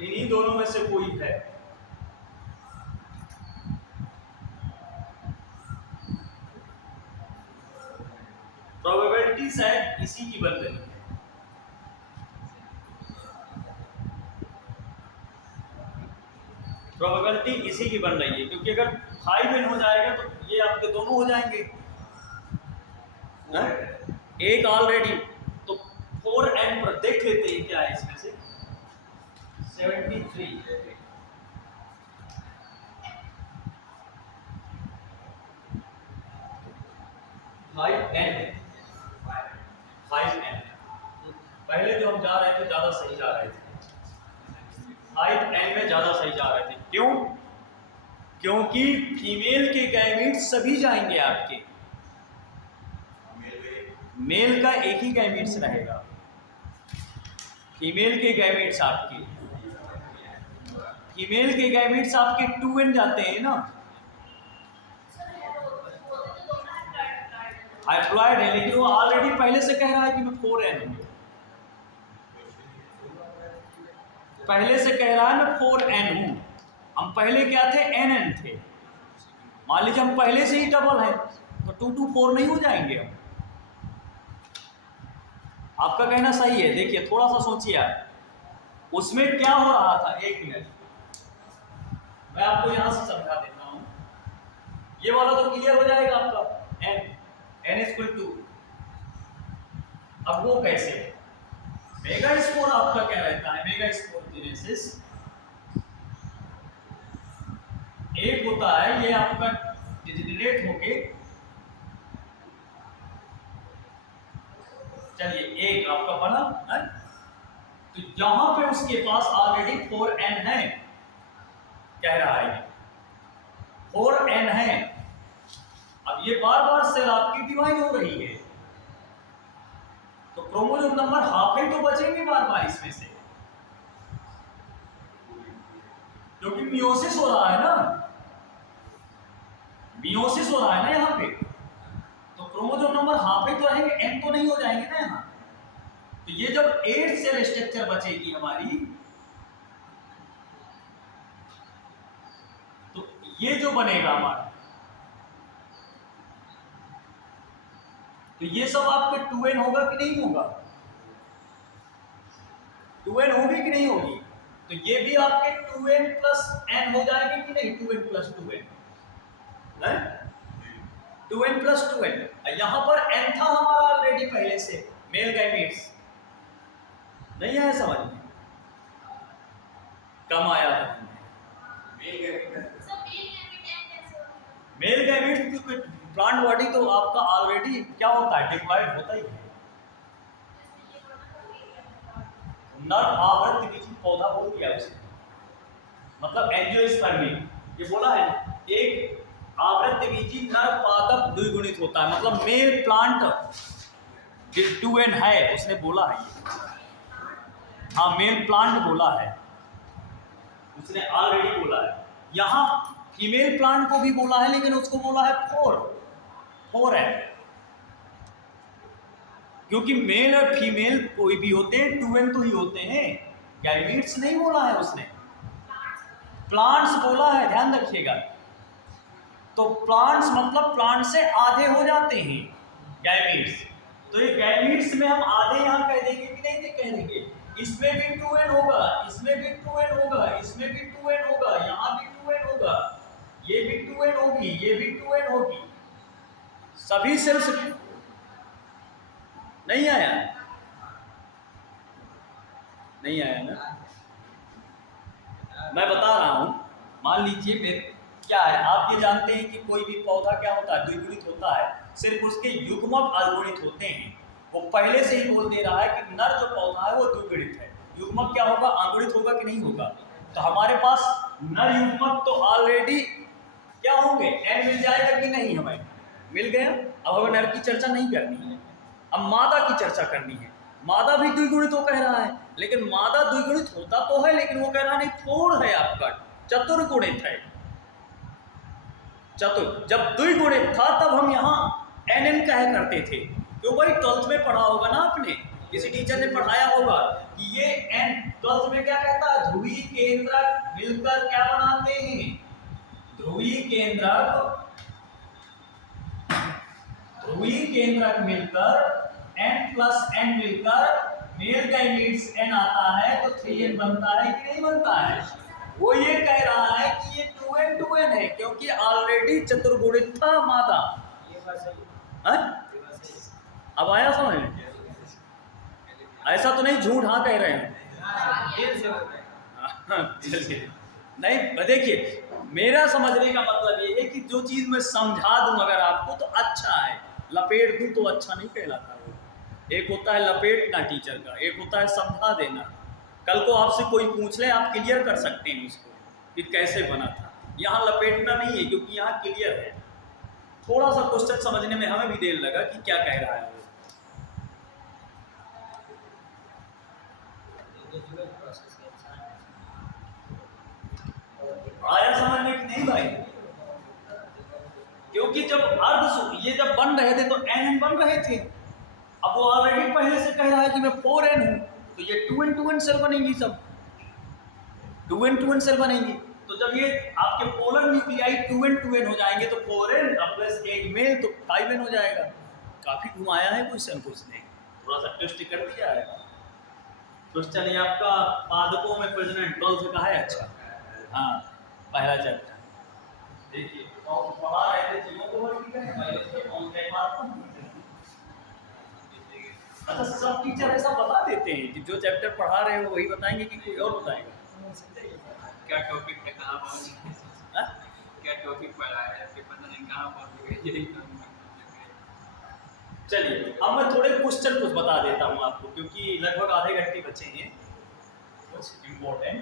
इन्हीं दोनों में से कोई है, प्रोबेबिलिटी शायद इसी की बन रही है। प्रोबेबिलिटी इसी की बन रही है, क्योंकि अगर 5n हो जाएगा तो ये आपके दोनों हो जाएंगे ना? एक ऑलरेडी, तो 4n पर देख लेते हैं क्या है इसमें से, 73 5n पहले जो हम जा रहे थे ज्यादा सही जा रहे थे, 5n में ज्यादा सही जा रहे थे। क्यों, क्योंकि फीमेल के गैमीट सभी जाएंगे आपके, मेल का एक ही गैमीट्स रहेगा, फीमेल के गैमीट्स आपके, फीमेल के गैमीट्स आपके 2n जाते हैं ना, हाइप्लॉइड है, लेकिन वो ऑलरेडी पहले से कह रहा है कि मैं 4n हूं, पहले से कह रहा है मैं 4n हूं। हम पहले क्या थे, nn थे। मान लीजिए हम पहले से ही डबल है तो 2 2 4 नहीं हो जाएंगे हम। आपका कहना सही है। देखिए थोड़ा सा सोचिए आप, उसमें क्या हो रहा था, एक मिनट मैं आपको यहां से समझा देता हूं। ये वाला तो क्लियर हो जाएगा आपका, n इक्वल टू, अब वो कैसे, मेगा स्कोर आपका क्या रहता है, मेगा स्कोर जेनेसिस एक होता है, ये आपका डिजेनरेट होके, चलिए एक आपका बना है, तो यहां पे उसके पास ऑलरेडी 4n है, कह रहा है ये 4n है। अब ये बार बार सेल आपकी डिवाइड हो रही है, तो क्रोमोसोम नंबर हाफ ही तो बचेंगे बार बार इसमें से, क्योंकि मियोसिस हो रहा है ना, मियोसिस हो रहा है ना यहाँ पे, तो क्रोमोसोम नंबर हाफ ही तो रहेंगे, n तो नहीं हो जाएंगे ना यहाँ। तो ये जब 8 सेल स्ट्रक्चर बचेगी हमारी, तो ये जो बनेगा हमारा, तो ये सब आपके 2n होगा कि नहीं होगा, 2n होगी कि नहीं होगी, तो ये भी आपके 2n प्लस n हो जाएंगे कि नहीं, 2n प्लस 2n है? 2n plus 2n। यहाँ पर n था हमारा ऑलरेडी पहले से, मेल गैमीट्स। नहीं आया समझ में? कम आया था मेल गैमीट, क्योंकि प्लांट बॉडी तो आपका ऑलरेडी क्या होता है, डिप्लॉयड होता ही है। नर आवृत्त पौधा बोल दिया उसे, मतलब एंजियोस्पर्मी, ये बोला है एक आवृत्तबीजी नर पादप द्विगुणित होता है, मतलब मेल प्लांट 2n है, उसने बोला है ये। हाँ मेल प्लांट बोला है उसने, ऑलरेडी बोला है। यहाँ फीमेल प्लांट को भी बोला है, लेकिन उसको बोला है 4 है, क्योंकि मेल और फीमेल कोई भी होते हैं 2n तो ही होते हैं। गैमीट्स नहीं बोला है उसने, प्लांट्स बोला है, ध्यान रखिएगा। तो प्लांट्स मतलब प्लांट से आधे हो जाते हैं गैमीट्स, तो ये गैमीट्स में हम आधे यहाँ कह देंगे कि नहीं कह देंगे, इसमें भी 2n होगा, इसमें भी 2n होगा, इसमें भी 2n होगा, यहाँ भी 2n होगा, ये भी 2n होगी, ये भी 2n होगी, सभी सेल्स। नहीं आया? नहीं आया ना? मैं बता रहा हूं, मान लीजिए मेरे क्या है, आप ये जानते हैं कि कोई भी पौधा क्या होता है, द्विगुणित होता है, सिर्फ उसके युग्मक अगुणित होते हैं। वो पहले से ही बोल दे रहा है कि नर जो पौधा है वो द्विगुणित है, युग्मक क्या होगा, अगुणित होगा कि नहीं होगा। तो हमारे पास नर युग्मक तो ऑलरेडी क्या होंगे, n मिल जाएगा कि नहीं, हमें मिल गया। अब हमें नर की चर्चा नहीं करनी है, अब मादा की चर्चा करनी है। मादा भी द्विगुणित हो कह रहा है, लेकिन मादा द्विगुणित होता तो है, लेकिन वो कह रहा नहीं 4 है आपका, चतुर्गुणित है। चतुर जब द्विगुणित था तब हम यहाँ nn कह करते थे, क्यों भाई 12th में पढ़ा होगा ना आपने, किसी टीचर ने पढ़ाया होगा कि ये n 12th में क्या कहता है, ध्रुवीय केंद्रक मिलकर क्या बनाते हैं, ध्रुवीय केंद्रक मिलकर n+n मिलकर मेल गैमीट्स n आता है, तो 3n बनता है कि नहीं बनता है। वो ये कह रहा है कि ये 2n है, क्योंकि ऑलरेडी चतुर्गुणित था मादा। अब आया समझ में? ऐसा तो नहीं झूठ हाँ कह रहे हैं? नहीं, देखिए मेरा समझने का मतलब ये है कि जो चीज मैं समझा दूं अगर आपको तो अच्छा है, लपेट दूं तो अच्छा नहीं कहलाता। वो एक होता है लपेटना टीचर का, एक होता है समझा देना। कल को आपसे कोई पूछ ले, आप क्लियर कर सकते हैं उसको कि कैसे बना था। यहाँ लपेटना नहीं है, क्योंकि यहाँ क्लियर है। थोड़ा सा क्वेश्चन समझने में हमें भी देर लगा कि क्या कह रहा है वो। आया समझ में कि नहीं भाई? क्योंकि जब ये जब बन रहे थे तो n बन रहे थे, अब वो ऑलरेडी पहले से कह रहा है कि मैं 4n हूं, तो ये 2n सेल बनेंगी, सब 2n सेल बनेंगी। तो जब ये आपके पोलर न्यूक्लियाई 2n हो जाएंगे तो 4n प्लस एक मेल तो 5n हो जाएगा। काफी घुमाया है क्वेश्चन को उसने, थोड़ा सा ट्विस्ट कर दिया है। क्वेश्चन ये आपका पादपों में प्रजनन 12th का है। अच्छा हाँ, पहला चैप्टर देखिए, पढ़ा रहे थे जीवों को अच्छा, सब टीचर ऐसा बता देते हैं कि जो चैप्टर पढ़ा रहे हो वही बताएंगे कि कोई और बताएगा? क्या टॉपिक पे कहाँ पहुँच, क्या टॉपिक पढ़ा है कि पता नहीं कहाँ पहुँच गए। चलिए अब मैं थोड़े क्वेश्चन कुछ बता देता हूँ आपको, क्योंकि लगभग आधे घंटे बचे हैं। कुछ इम्पोर्टेंट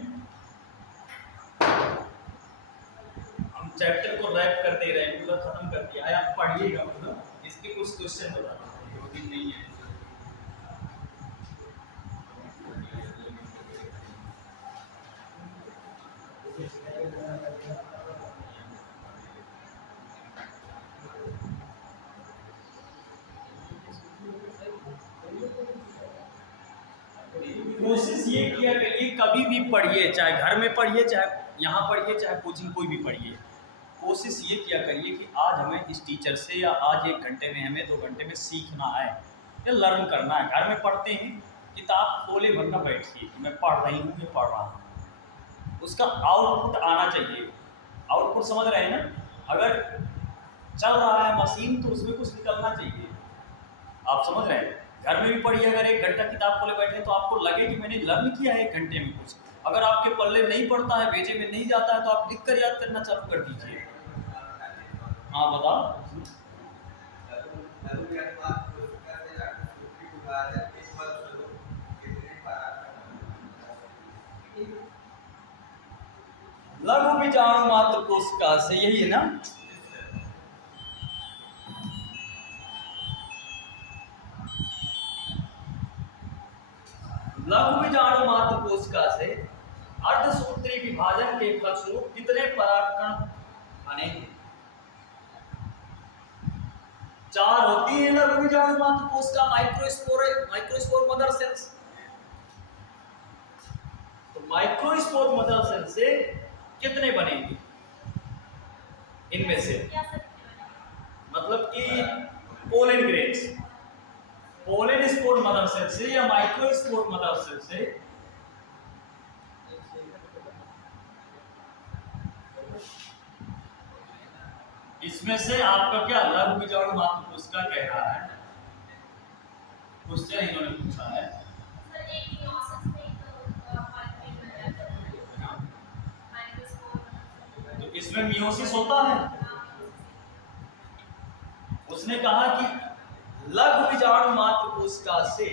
हम चैप्टर को रैप कर दे रहे हैं, पूरा खत्म कर दिया है। आप पढ़िएगा, मतलब इसके कुछ क्वेश्चन बता देते नहीं है। कोशिश ये किया करिए, कभी भी पढ़िए, चाहे घर में पढ़िए, चाहे यहाँ पढ़िए, चाहे कोचिंग कोई भी पढ़िए, कोशिश ये किया करिए कि आज हमें इस टीचर से या आज 1 घंटे में, हमें 2 घंटे में सीखना है या लर्न करना है। घर में पढ़ते हैं, किताब खोले भरना बैठिए कि मैं पढ़ रही हूँ, मैं पढ़ रहा हूँ, उसका आउटपुट आना चाहिए। आउटपुट समझ रहे हैं ना? अगर चल रहा है मशीन, तो उसमें कुछ निकलना चाहिए। आप समझ रहे हैं? घर में भी पढ़िए, अगर 1 घंटा किताब खोले बैठे तो आपको लगे कि मैंने लर्न किया है 1 घंटे में कुछ। अगर आपके पल्ले नहीं पड़ता है, भेजे में नहीं जाता है, तो आप लिख कर याद करना चालू कर दीजिए। हाँ बताओ। लघु बीजाणु मात्र कोशिका से, यही है ना? लघु बीजाणु मात्र कोशिका से अर्धसूत्री विभाजन के फलस्वरूप कितने परागकण बनेंगे? 4 होती है लघु बीजाणु मात्र कोशिका, माइक्रोस्पोर मदर सेल्स। तो माइक्रोस्पोर मदर सेल से कितने बनेंगे इनमें से? मतलब कि pollen grains, pollen spore mother cell से या माइक्रोस्पोर मदर सेल से इसमें से आपका क्या लघु बीजाणु मात्र कोशिका कह रहा है? क्वेश्चन इन्होंने पूछा है। तो इसमें मियोसिस होता है। उसने कहा कि लघु बीजाणु मात्र कोशिका से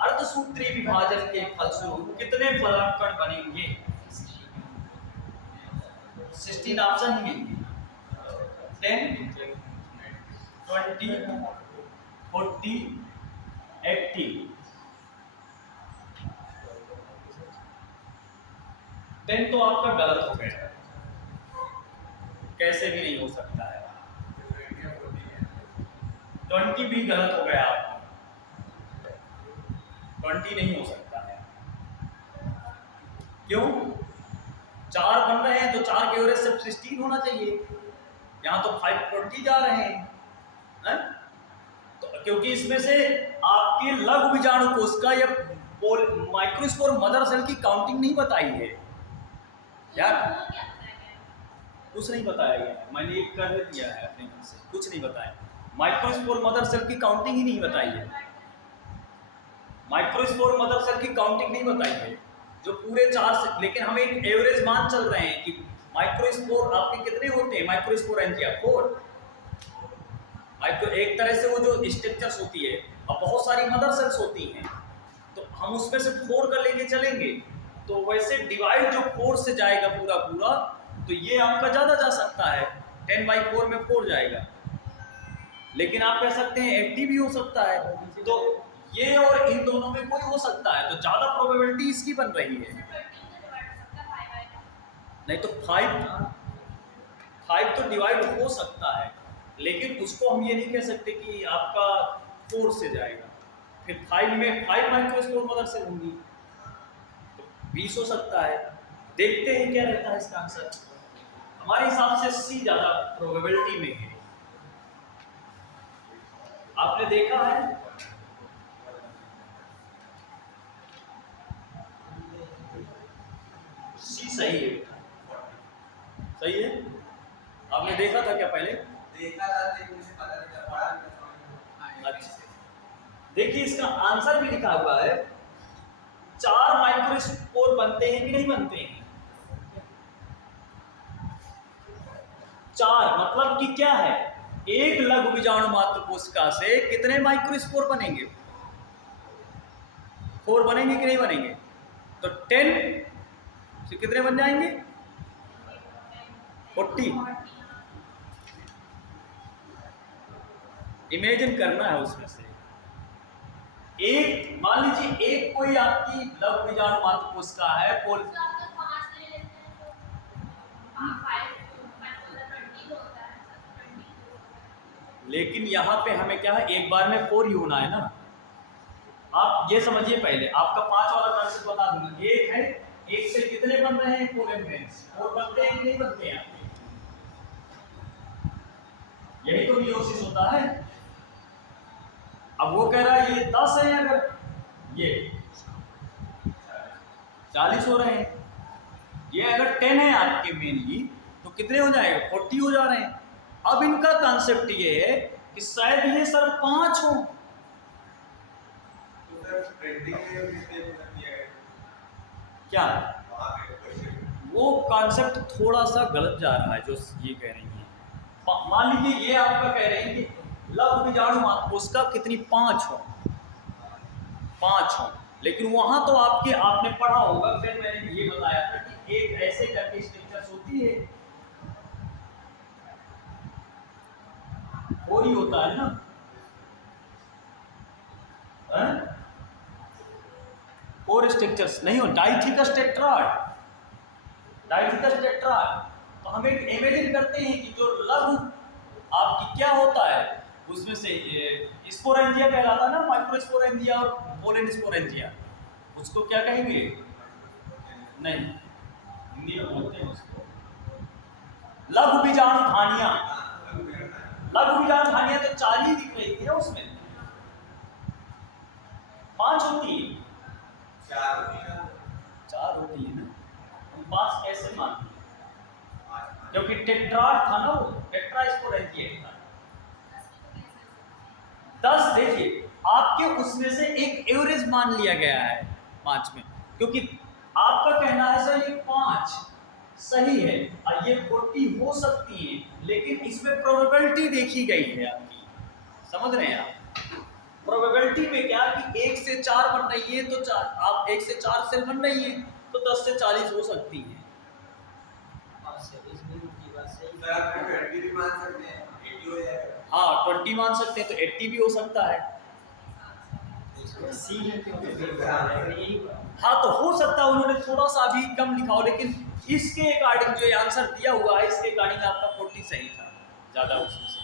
अर्धसूत्री विभाजन के फलस्वरूप कितने परागकण बनेंगे? 16 ऑप्शन ही मिलेंगे। 10, 20, 40, 80। 10 तो आपका गलत हो गया, कैसे भी नहीं हो सकता है। 20 भी गलत हो गया आपका, 20 नहीं हो सकता है। क्यों? 4 बन रहे हैं तो 4 के एवरेज से 16 होना चाहिए। यहाँ तो 520 जा रहे हैं, तो क्योंकि इसमें से आपके लघु बीजाणु कोशिका या माइक्रोस्पोर मदर सेल की काउंटिंग नहीं बताई है यार, कुछ नहीं बताया गया। मैंने एक कर दिया है अपने मन से, कुछ नहीं बताया। माइक्रोस्पोर मदर सेल की काउंटिंग ही नहीं बताई है, माइक्रोस्पोर मदर सेल की काउंटिंग नहीं बताई है, जो पूरे 4 से। लेकिन हम एक एवरेज मान चल रहे हैं कि माइक्रोस्पोर आपके कितने होते हैं? माइक्रोस्पोर एंजिया 4। एक तरह से वो जो स्ट्रक्चर्स होती है, अब बहुत सारी मदर सेल्स होती हैं, तो हम उसमें से 4 का लेके चलेंगे, तो वैसे डिवाइड जो 4 से जाएगा पूरा पूरा, तो ये आपका ज़्यादा जा सकता है, 10/4 में 4 जाएगा। लेकिन आप कह सकते हैं 80 भी हो सकता है, तो ये और इन दोनों में कोई हो सकता है, तो ज़्यादा प्रोबेबिलिटी इसकी बन रही है। नहीं तो 5 तो डिवाइड हो सकता है, लेकिन उसको हम ये नहीं कह सकते कि आपका 4 से जाएगा। फिर 5 में 5 माइक्रोस्पोर मदर सेल होंगी, तो 20 हो सकता है। देखते हैं क्या रहता है इसका आंसर। हमारे हिसाब से सी ज़्यादा प्रोबेबिलिटी में है। आपने देखा है सी सही है, सही है। आपने देखा था क्या पहले? देखा था, लेकिन मुझे पता नहीं था, पढ़ा। अच्छा, देखिए इसका आंसर भी लिखा हुआ है। 4 माइक्रोस्पोर बनते हैं कि नहीं बनते हैं? 4 मतलब कि क्या है? एक लघु बीजाणु मात्र कोशिका से कितने माइक्रोस्पोर बनेंगे? 4 बनेंगे कि नहीं बनेंगे? तो 10 से कितने बन जाएंगे? 40। इमेजिन करना है उसमें से एक, मान लीजिए एक कोई आपकी लघु बीजाणु मात्र कोशिका है, लेकिन यहाँ पे हमें क्या है, एक बार में 4 ही होना है ना। आप ये समझिए, पहले आपका 5 वाला कंसेप्ट बता दूंगा। एक है, एक से कितने बन रहे हैं? 4 एलिमेंट्स। 4 बनते हैं कि नहीं बनते हैं? यही तो मियोसिस होता है। अब वो कह रहा है ये 10 है, अगर ये 40 हो रहे हैं, ये अगर 10 है आपके मेनली, तो कितने हो जाएगा? 40 हो जा रहे हैं। अब इनका कॉन्सेप्ट ये है कि शायद ये सर 5 हो। तो सर प्रिंटिंग में कितने मतलब दिया है क्या वहाँ पे क्वेश्चन वो कॉन्सेप्ट थोड़ा सा गलत जा रहा है जो ये कह रही हैं। मान लीजिए ये आपका कह रहे हैं कि लघु बीजाणु मात्रा उसका कितनी 5 हो, 5 हो, लेकिन वहां तो आपने पढ़ा होगा, फिर मैंने ये बताया था कि एक ऐसे करके स्ट्रक्चर्स होती है, वो ही होता है ना, और स्ट्रक्चर्स नहीं हो, डाइथिकस टेट्राड, डाइथिकस टेट्राड। तो हम एक इमेजिन करते हैं कि जो लघु आपकी क्या होता है, उसमें से ये स्पोरेंजिया कहलाता है ना, माइक्रोस्पोरेंजिया और पोलेनस्पोरेंजिया, उसको क्या कहेंगे? नहीं, हिंदी में बोलते हैं उसको लघु बीजाणु धानियां। लघु बीजाणु धानियां तो 4 ही दिख रही थी ना, उसमें 5 होती है, 4 होती है 4 होती है ना, हम 5 कैसे मानते हैं? क्योंकि टेट्राड था ना, वो टेट्रास्पोरेंजिएट था। 10 देखिए आपके उसमें से एक एवरेज मान लिया गया है 5 में, क्योंकि आपका कहना है सर ये 5 सही है और ये 40 हो सकती है, लेकिन इसमें प्रोबेबिलिटी देखी गई है आपकी, समझ रहे हैं आप? प्रोबेबिलिटी में क्या कि 1 से 4 बन रही है, तो आप 1 से 4 सेल बन रही है, तो 10 से 40 हो सकती है। सर आप 20 भी मान सकते हैं 80 हो जाएगा हाँ 20 मान सकते हैं, तो 80 भी हो सकता है। हाँ तो हो सकता है उन्होंने थोड़ा सा भी कम लिखा हो, लेकिन इसके अकॉर्डिंग जो आंसर दिया हुआ है इसके अकॉर्डिंग आपका 40 सही था, ज्यादा उसमें से।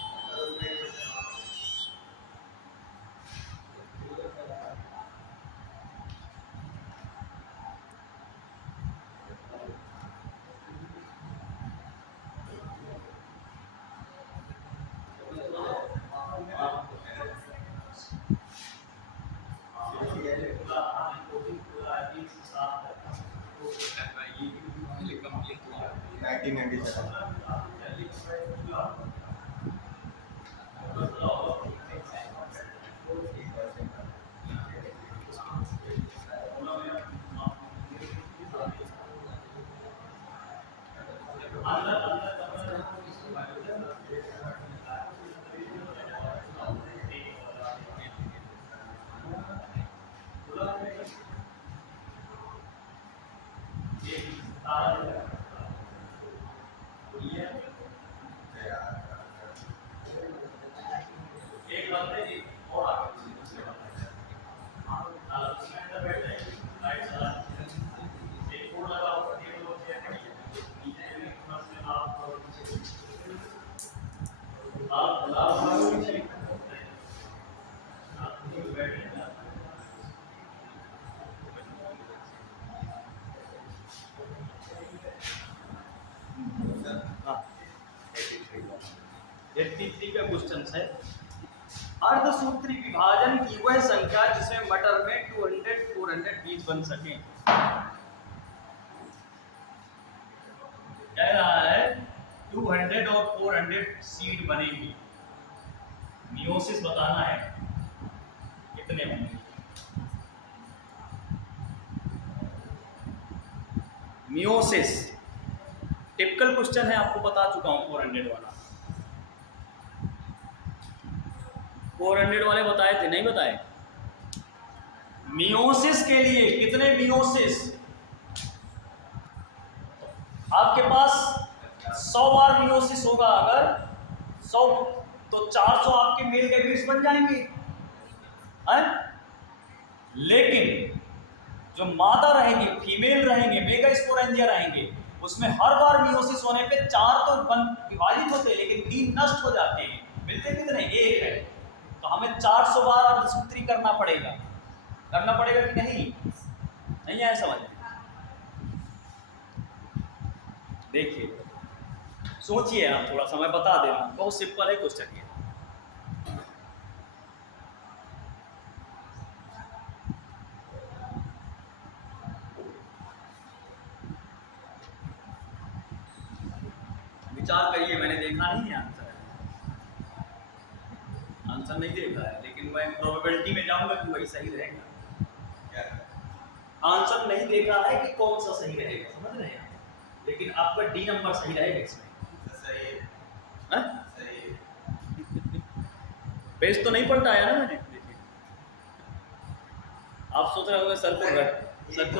ये कंप्लीट हुआ 1997 का क्वेश्चन है, अर्धसूत्री विभाजन की वह संख्या जिसमें मटर में 200-400 बीज बन सके। कह रहा है 200 और 400 सीड बनेगी, मियोसिस बताना है कितने होंगे। मियोसिस टिपिकल क्वेश्चन है, आपको बता चुका हूं 400 वाला। 400 वाले बताए थे, नहीं बताए? मियोसिस के लिए कितने मियोसिस? आपके पास 100 बार मियोसिस होगा, अगर 100 तो 400 आपके मेल गैमेट्स बन जाएंगे, हैं? लेकिन जो मादा रहेंगे, फीमेल रहेंगे, मेगास्पोरेंजिया रहेंगे, उसमें हर बार मियोसिस होने पे 4 तो विभाजित होते हैं, लेकिन 3 नष्ट हो जाते हैं। मिलते कितने? 1 है। तो हमें 400 बार अर्धसूत्री करना पड़ेगा कि नहीं? नहीं आया समझ? देखिए सोचिए आप थोड़ा सा, मैं बता दे रहा हूँ, बहुत सिंपल है क्वेश्चन ये। विचार करिए, मैंने देखा नहीं है आंसर। आंसर नहीं देखा है, लेकिन मैं प्रोबेबिलिटी में जाऊंगा कि वही सही रहेगा। क्या आंसर नहीं देखा है कि कौन सा सही रहेगा, समझ रहे हैं, लेकिन आपका डी नंबर सही रहेगा इसमें। सही है, हाँ? सही है। पेज तो नहीं पलटा आया ना मैंने, देखिए आप सोच रहे होंगे सर को सर को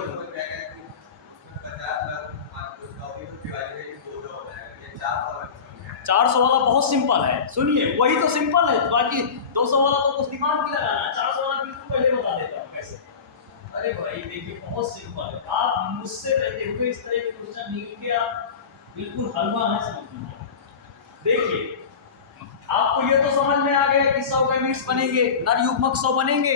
400 वाला बहुत सिंपल है, सुनिए वही तो सिंपल है, बाकी 200 वाला तो कुछ दिमाग नहीं लगाना है, 400 वाला बिल्कुल पहले बता देता हूँ कैसे। अरे भाई देखिए बहुत सिंपल है, आप मुझसे रहते हुए इस तरह के क्वेश्चन निकल के आप बिल्कुल हलवा है, समझ लीजिए। देखिए आपको ये तो समझ में आ गया कि 100 गैमीट्स बनेंगे, नर युग्मक 100 बनेंगे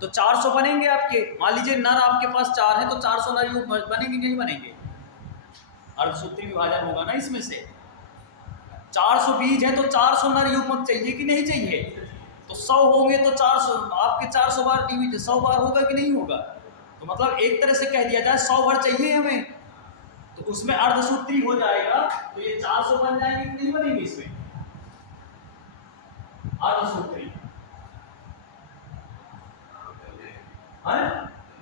तो 400 बनेंगे आपके। मान लीजिए नर आपके पास 4 है तो 400 नर युग्मक बनेंगे नहीं बनेंगे? अर्धसूत्री विभाजन होगा ना इसमें से। 400 बीज है तो 400 नर युग्मक चाहिए कि नहीं चाहिए? तो 100 होंगे तो 400 आपके 400 बार डिवीजन 100 बार होगा कि नहीं होगा? तो मतलब एक तरह से कह दिया जाए 100 बार चाहिए हमें, तो उसमें अर्धसूत्री हो जाएगा, तो ये 400 बन जाएंगे कि नहीं बनेंगे इसमें अर्धसूत्री? है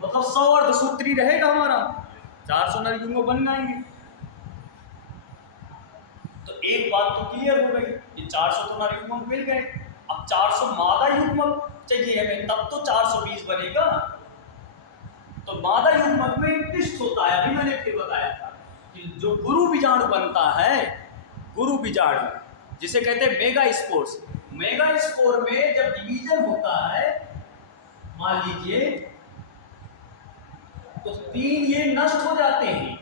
मतलब 100 अर्धसूत्री रहेगा हमारा, 400 नर युग्मक बन जाएंगे। तो एक बात तो क्लियर हो गई, ये 400 तो नर युग्मक मिल गए, अब 400 मादा युग्मक चाहिए हमें, तब तो 420 बनेगा। तो मादा युग्मक में इंटिस्ट होता है, अभी मैंने फिर बताया था कि जो गुरु बीजाणु बनता है, गुरु बीजाणु जिसे कहते हैं मेगा स्पोर्स, मेगा स्पोर में जब डिवीजन होता है मान लीजिए तो 3 ये नष्ट हो जाते हैं,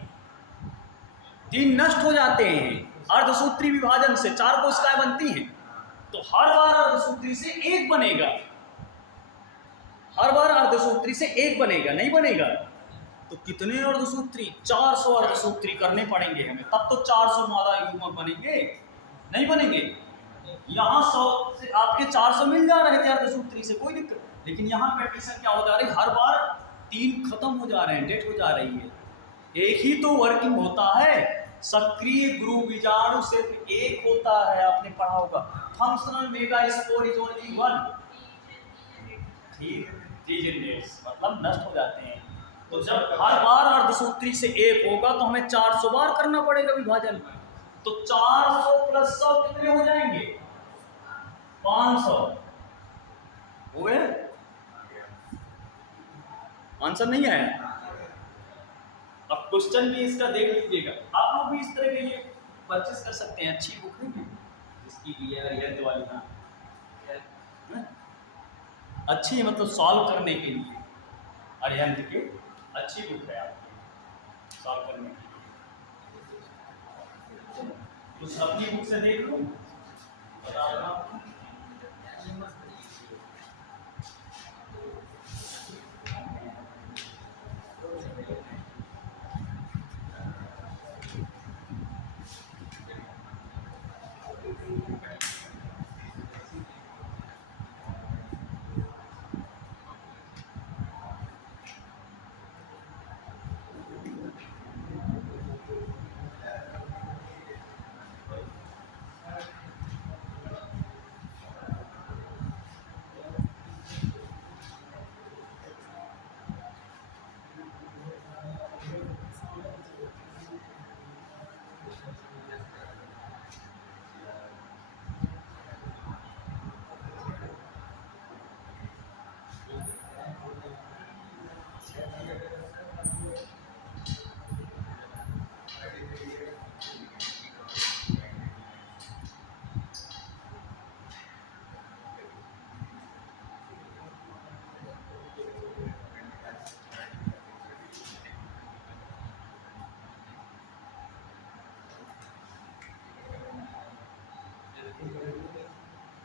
3 नष्ट हो जाते हैं अर्धसूत्री विभाजन से, 4 कोशिकाएं बनती हैं, तो हर बार अर्धसूत्री से 1 बनेगा, हर बार अर्धसूत्री से 1 बनेगा, नहीं बनेगा? तो कितने अर्धसूत्री? 400 अर्धसूत्री करने पड़ेंगे हमें, तब तो 400 मादा युग्मक बनेंगे, नहीं बनेंगे? यहाँ 100 से आपके 400 मिल जा रहे थे अर्धसूत्री से, कोई दिक्कत, लेकिन यहाँ कंडीशन क्या हो जा रही है, हर बार 3 खत्म हो जा रहे हैं, डेट हो जा रही है। एक ही तो वर्किंग होता है, सक्रिय गुरु बीजाणु सिर्फ एक होता है, आपने पढ़ा होगा, functional mega spore is only 1, मतलब नष्ट हो जाते हैं। तो जब हर बार अर्धसूत्री से 1 होगा तो हमें 400 बार करना पड़ेगा विभाजन, तो 400 प्लस 100 कितने हो जाएंगे? 500 हो गए? आंसर नहीं आया? अब क्वेश्चन भी इसका देख लीजिएगा, आप लोग भी इस तरह के ये परचेस कर सकते हैं, अच्छी बुक है इसकी भी है, अरिहंत वाली। हाँ अच्छी है, मतलब सॉल्व करने के लिए अरिहंत की अच्छी बुक है आपकी सॉल्व करने के लिए। कुछ अपनी बुक से देख लो, बता रहा हूँ।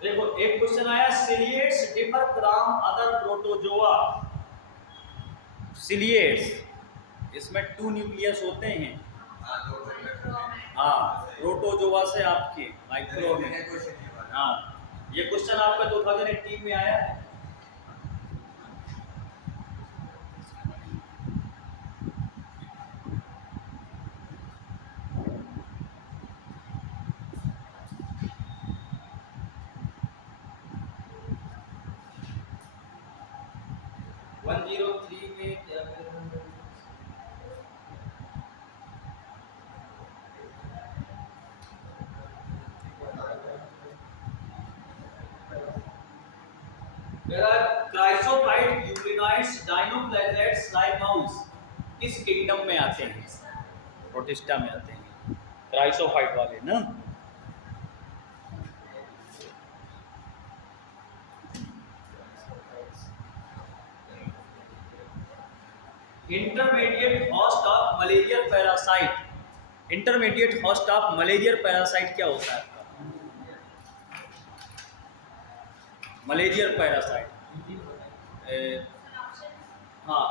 देखो एक क्वेश्चन आया, सिलिएट्स डिफर फ्रॉम अदर प्रोटोजोआ। सिलिएट्स इसमें 2 न्यूक्लियस होते हैं, हाँ प्रोटोजोआ से आपके माइक्रो में। हाँ ये क्वेश्चन आपका 2018 में आया है। There are chrysophyte, euglenites, dinoflagellates, like mouse. किस किंगडम में आते हैं? प्रोटिस्टा में आते हैं क्राइसोफाइट वाले ना। Intermediate host of malarial parasite. Intermediate host of malarial parasite क्या होता है आपका? मलेरियल पैरासाइट, हाँ,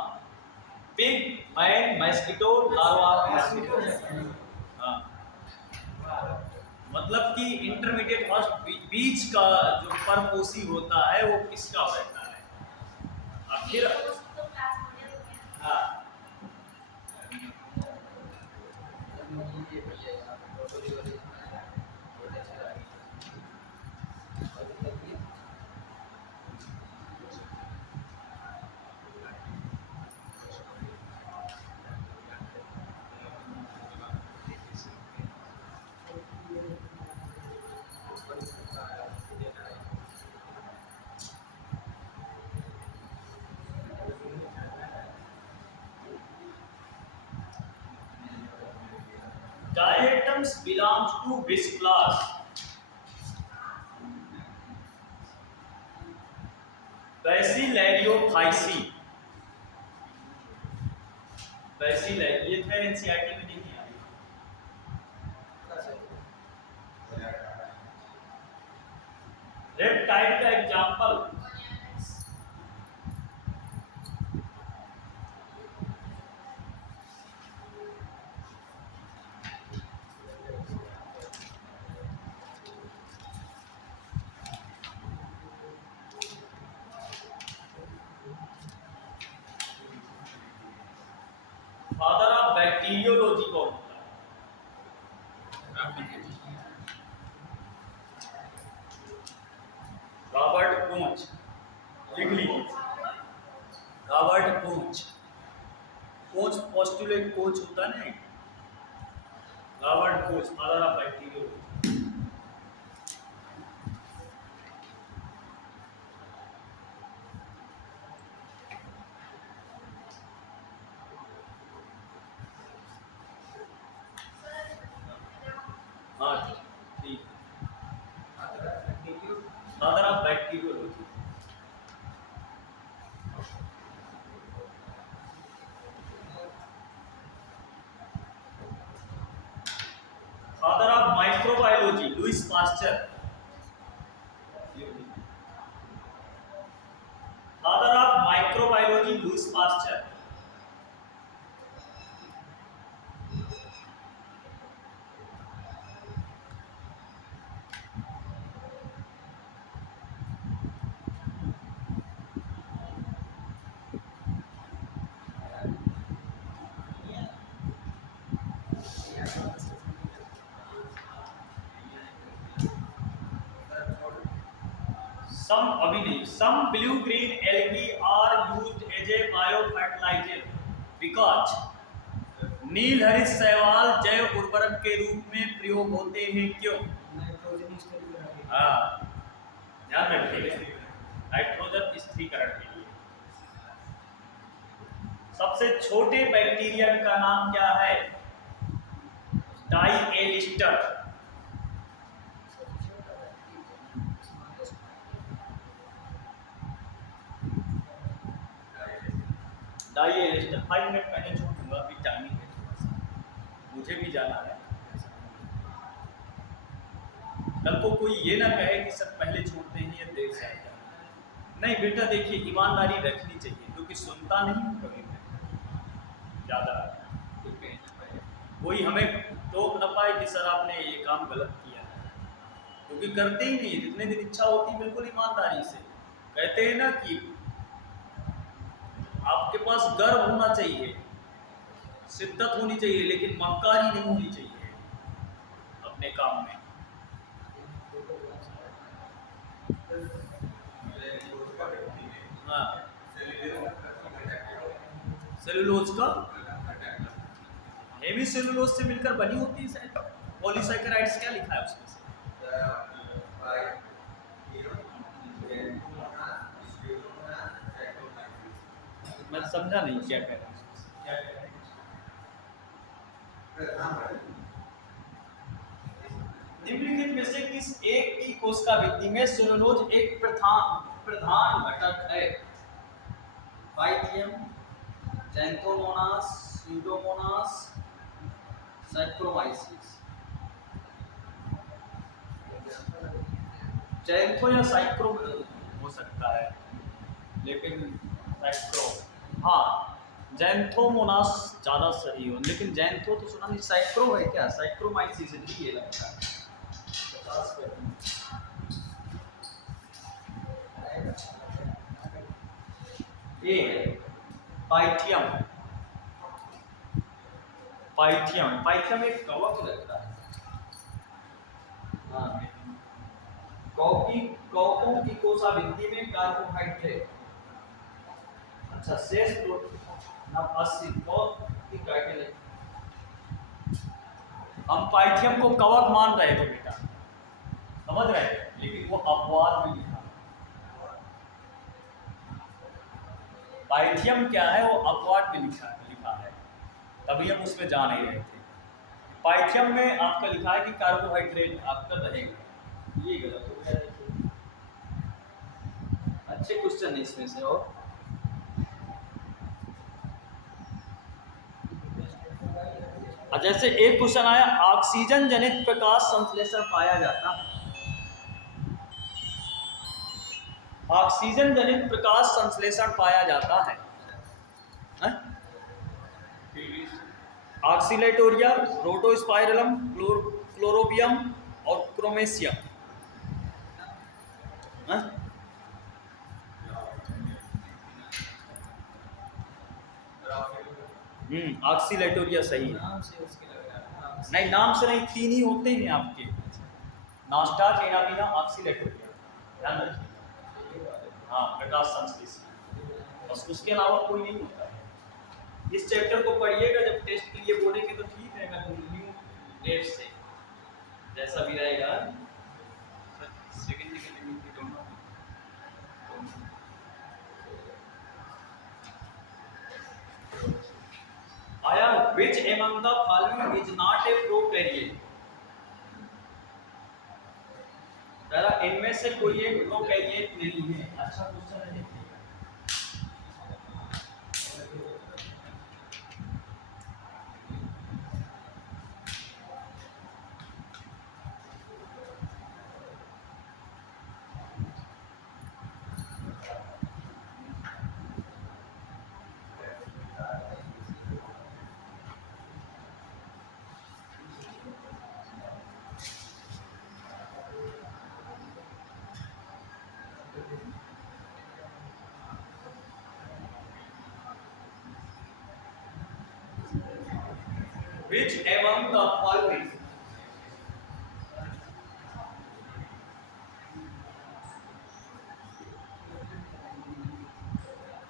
pig, man, mosquito, larva, mosquito. हाँ, मतलब कि इंटरमीडिएट होस्ट बीच का जो परपोषी होता है वो किसका रहता है? फिर हाँ, diatoms belongs to which class? Bacillariophyceae। Bacillari, ये खैर एनसीईआरटी में नहीं आई। रेप्टाइड का एग्जाम्पल फादर ऑफ बैक्टीरियोलॉजी कौन होता है? रॉबर्ट कोच, लिख लीजिए, Robert Koch. Koch postulate Koch होता है ना, Robert Koch, father of bacteriology. हाँ ठीक, father of bacteriology. Father of microbiology Louis Pasteur. Father of microbiology Louis Pasteur. Some blue-green algae are used as a biofertilizer because नीलहरित शैवाल जैव उर्वरक के रूप में प्रयोग होते हैं। क्यों? हाँ, ध्यान रखिएगा, नाइट्रोजन स्थिरीकरण के लिए। सबसे छोटे बैक्टीरिया का नाम क्या है? डाइएलिस्टर। डाइएलिस्टर 5 मिनट पहले छोड़ दूंगा, अभी टाइमिंग है थोड़ा सा, मुझे भी जाना है। कल को कोई ये ना कहे कि सब पहले छोड़ते हैं या देर से आते हैं। नहीं बेटा, देखिए ईमानदारी रखनी चाहिए, क्योंकि सुनता नहीं हूँ कभी मैं ज़्यादा, कोई हमें टोक न पाए कि सर आपने ये काम गलत किया है, क्योंकि करते ही नहीं। जितने दिन इच्छा होती बिल्कुल ईमानदारी से कहते हैं ना कि आपके पास गर्व होना चाहिए, शिद्दत होनी चाहिए, लेकिन मक्कारी नहीं होनी चाहिए अपने काम में। हाँ, सेलुलोज का, हेमी सेलुलोज से मिलकर बनी होती है शायद। पॉलीसैकेराइड्स क्या लिखा है उसमें से? समझा नहीं क्या कह रहे हैं? क्या कह रहे हैं? निम्नलिखित में से किस एक की कोशिका वृद्धि में सेलुलोज एक प्रधान घटक है? Pythium, Xanthomonas, Pseudomonas, Saccharomyces. Xantho या साइक्रो हो सकता है, लेकिन साइक्रो, हाँ जैंथोमोनास ज़्यादा सही हो, लेकिन जैंथो तो सुना नहीं, साइक्रो है क्या? साइक्रोमाइसिस ये लगता है। ये पाइथियम, पाइथियम एक कवक लगता है। हाँ, कवकों की कोशाभित्ति में कार्बोहाइड्रेट, अच्छा शेष प्रोटीन 80 की कार्टिलेज। हम पाइथियम को कवक मान रहे थे बेटा, समझ रहे थे, लेकिन वो अपवाद में लिखा। पाइथियम क्या है, वो अपवाद में लिखा है, तभी हम उसमें जा नहीं रहे थे। पाइथियम में आपका लिखा है कि कार्बोहाइड्रेट आपका रहेगा, ये गलत हो गया। अच्छे क्वेश्चन है इसमें से। और जैसे एक क्वेश्चन आया, ऑक्सीजन जनित प्रकाश संश्लेषण पाया जाता है। ऑक्सीजन जनित प्रकाश संश्लेषण पाया जाता है, ऑक्सीलेटोरिया, रोटोस्पाइरलम, क्लोरोबियम और क्रोमेशियम। ऑक्सीलेटोरिया सही है। नाम से उसके लग रहा है। नहीं, नाम से नहीं, तीन ही होते हैं आपके, नास्टा, चेनाबिना, ऑक्सीलेटोरिया, ध्यान रखिए। हाँ, प्रकाश संश्लेषण, बस उसके अलावा कोई नहीं होता है। इस चैप्टर को पढ़िएगा, जब टेस्ट के लिए बोलेंगे तो ठीक रहेगा, तो न्यू डेट से जैसा भी रहेगा। सेकंड के लिए दोनों आया, which among the following is not a prokaryote? जरा इनमें से कोई एक प्रोकैरियोट नहीं है। अच्छा क्वेश्चन है, देखिए। Which among the following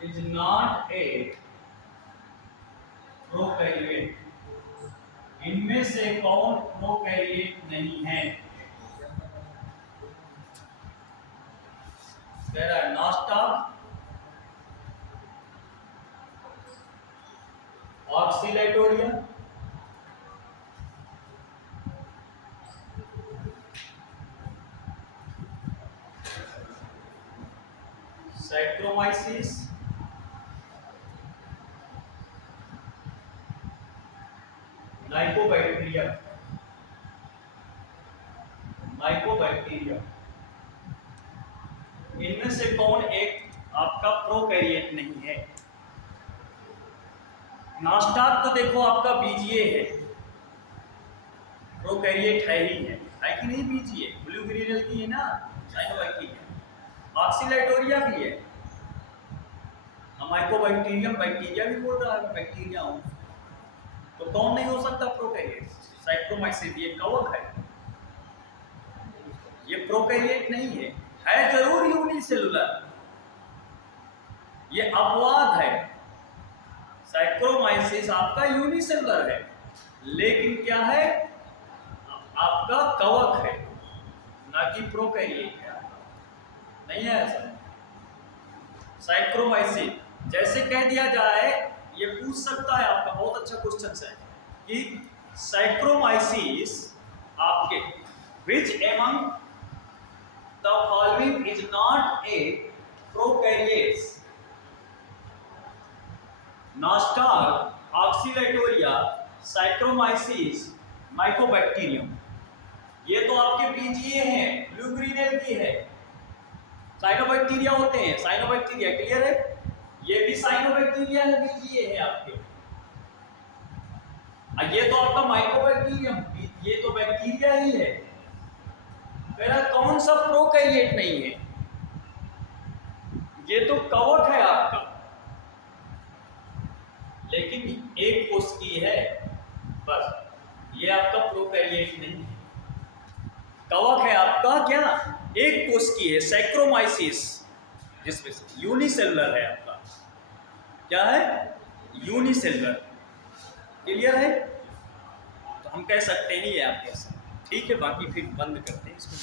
is not a prokaryote? इनमें से कौन प्रोकैरियोट नहीं है? कह रहा है नास्टा, ऑक्सीलेटोरिया, साइक्रोमाइसिस, नाइकोबैक्टीरिया, इनमें से कौन एक आपका प्रोकैरियोट नहीं है? नास्टाक तो देखो आपका बीजीए है, प्रोकैरियोट है ही है कि नहीं? बीजीए ब्लू ग्रीनल की है ना, साइनोबैक्टीरिया है, ऑक्सीलेटोरिया भी है, माइकोबैक्टीरियम, बैक्टीरिया भी बोल रहा है, बैक्टीरिया हूं, तो कौन नहीं हो सकता प्रोकैरियोट? साइक्रोमाइसिस, ये कवक है, ये प्रोकैरियोट नहीं है जरूर यूनिसेलुलर, ये अपवाद है। साइक्रोमाइसिस आपका यूनिसेलुलर है, लेकिन क्या है, आपका कवक है, ना कि प्रोकैरियोट है, नहीं है ऐसा। साइक्रोमाइसिस जैसे कह दिया जाए, ये पूछ सकता है आपका, बहुत अच्छा क्वेश्चन है कि सैक्रोमाइसिस आपके which among the following is not a prokaryotes, Nostoc, Oscillatoria, Saccharomyces, Mycobacterium. ये तो आपके बीजीए हैं, ब्लू ग्रीनेल की है। साइनोबैक्टीरिया होते हैं, साइनोबैक्टीरिया क्लियर है, ये भी साइनोबैक्टीरिया है, बीजीए है आपके। ये तो आपका माइकोबैक्टीरियम, ये तो बैक्टीरिया ही है। मेरा कौन सा प्रोकैरियोट नहीं है, ये तो कवक है आपका, लेकिन एक कोष की है बस, ये आपका प्रोकैरियोट नहीं है। कवक है आपका क्या, एक कोष की है, सैक्रोमाइसिस, जिसमें यूनिसेलुलर है आपका, क्या है, यूनिसेलुलर। क्लियर है, तो हम कह सकते हैं ये आपके साथ ठीक है। बाकी फिर बंद करते हैं इसको।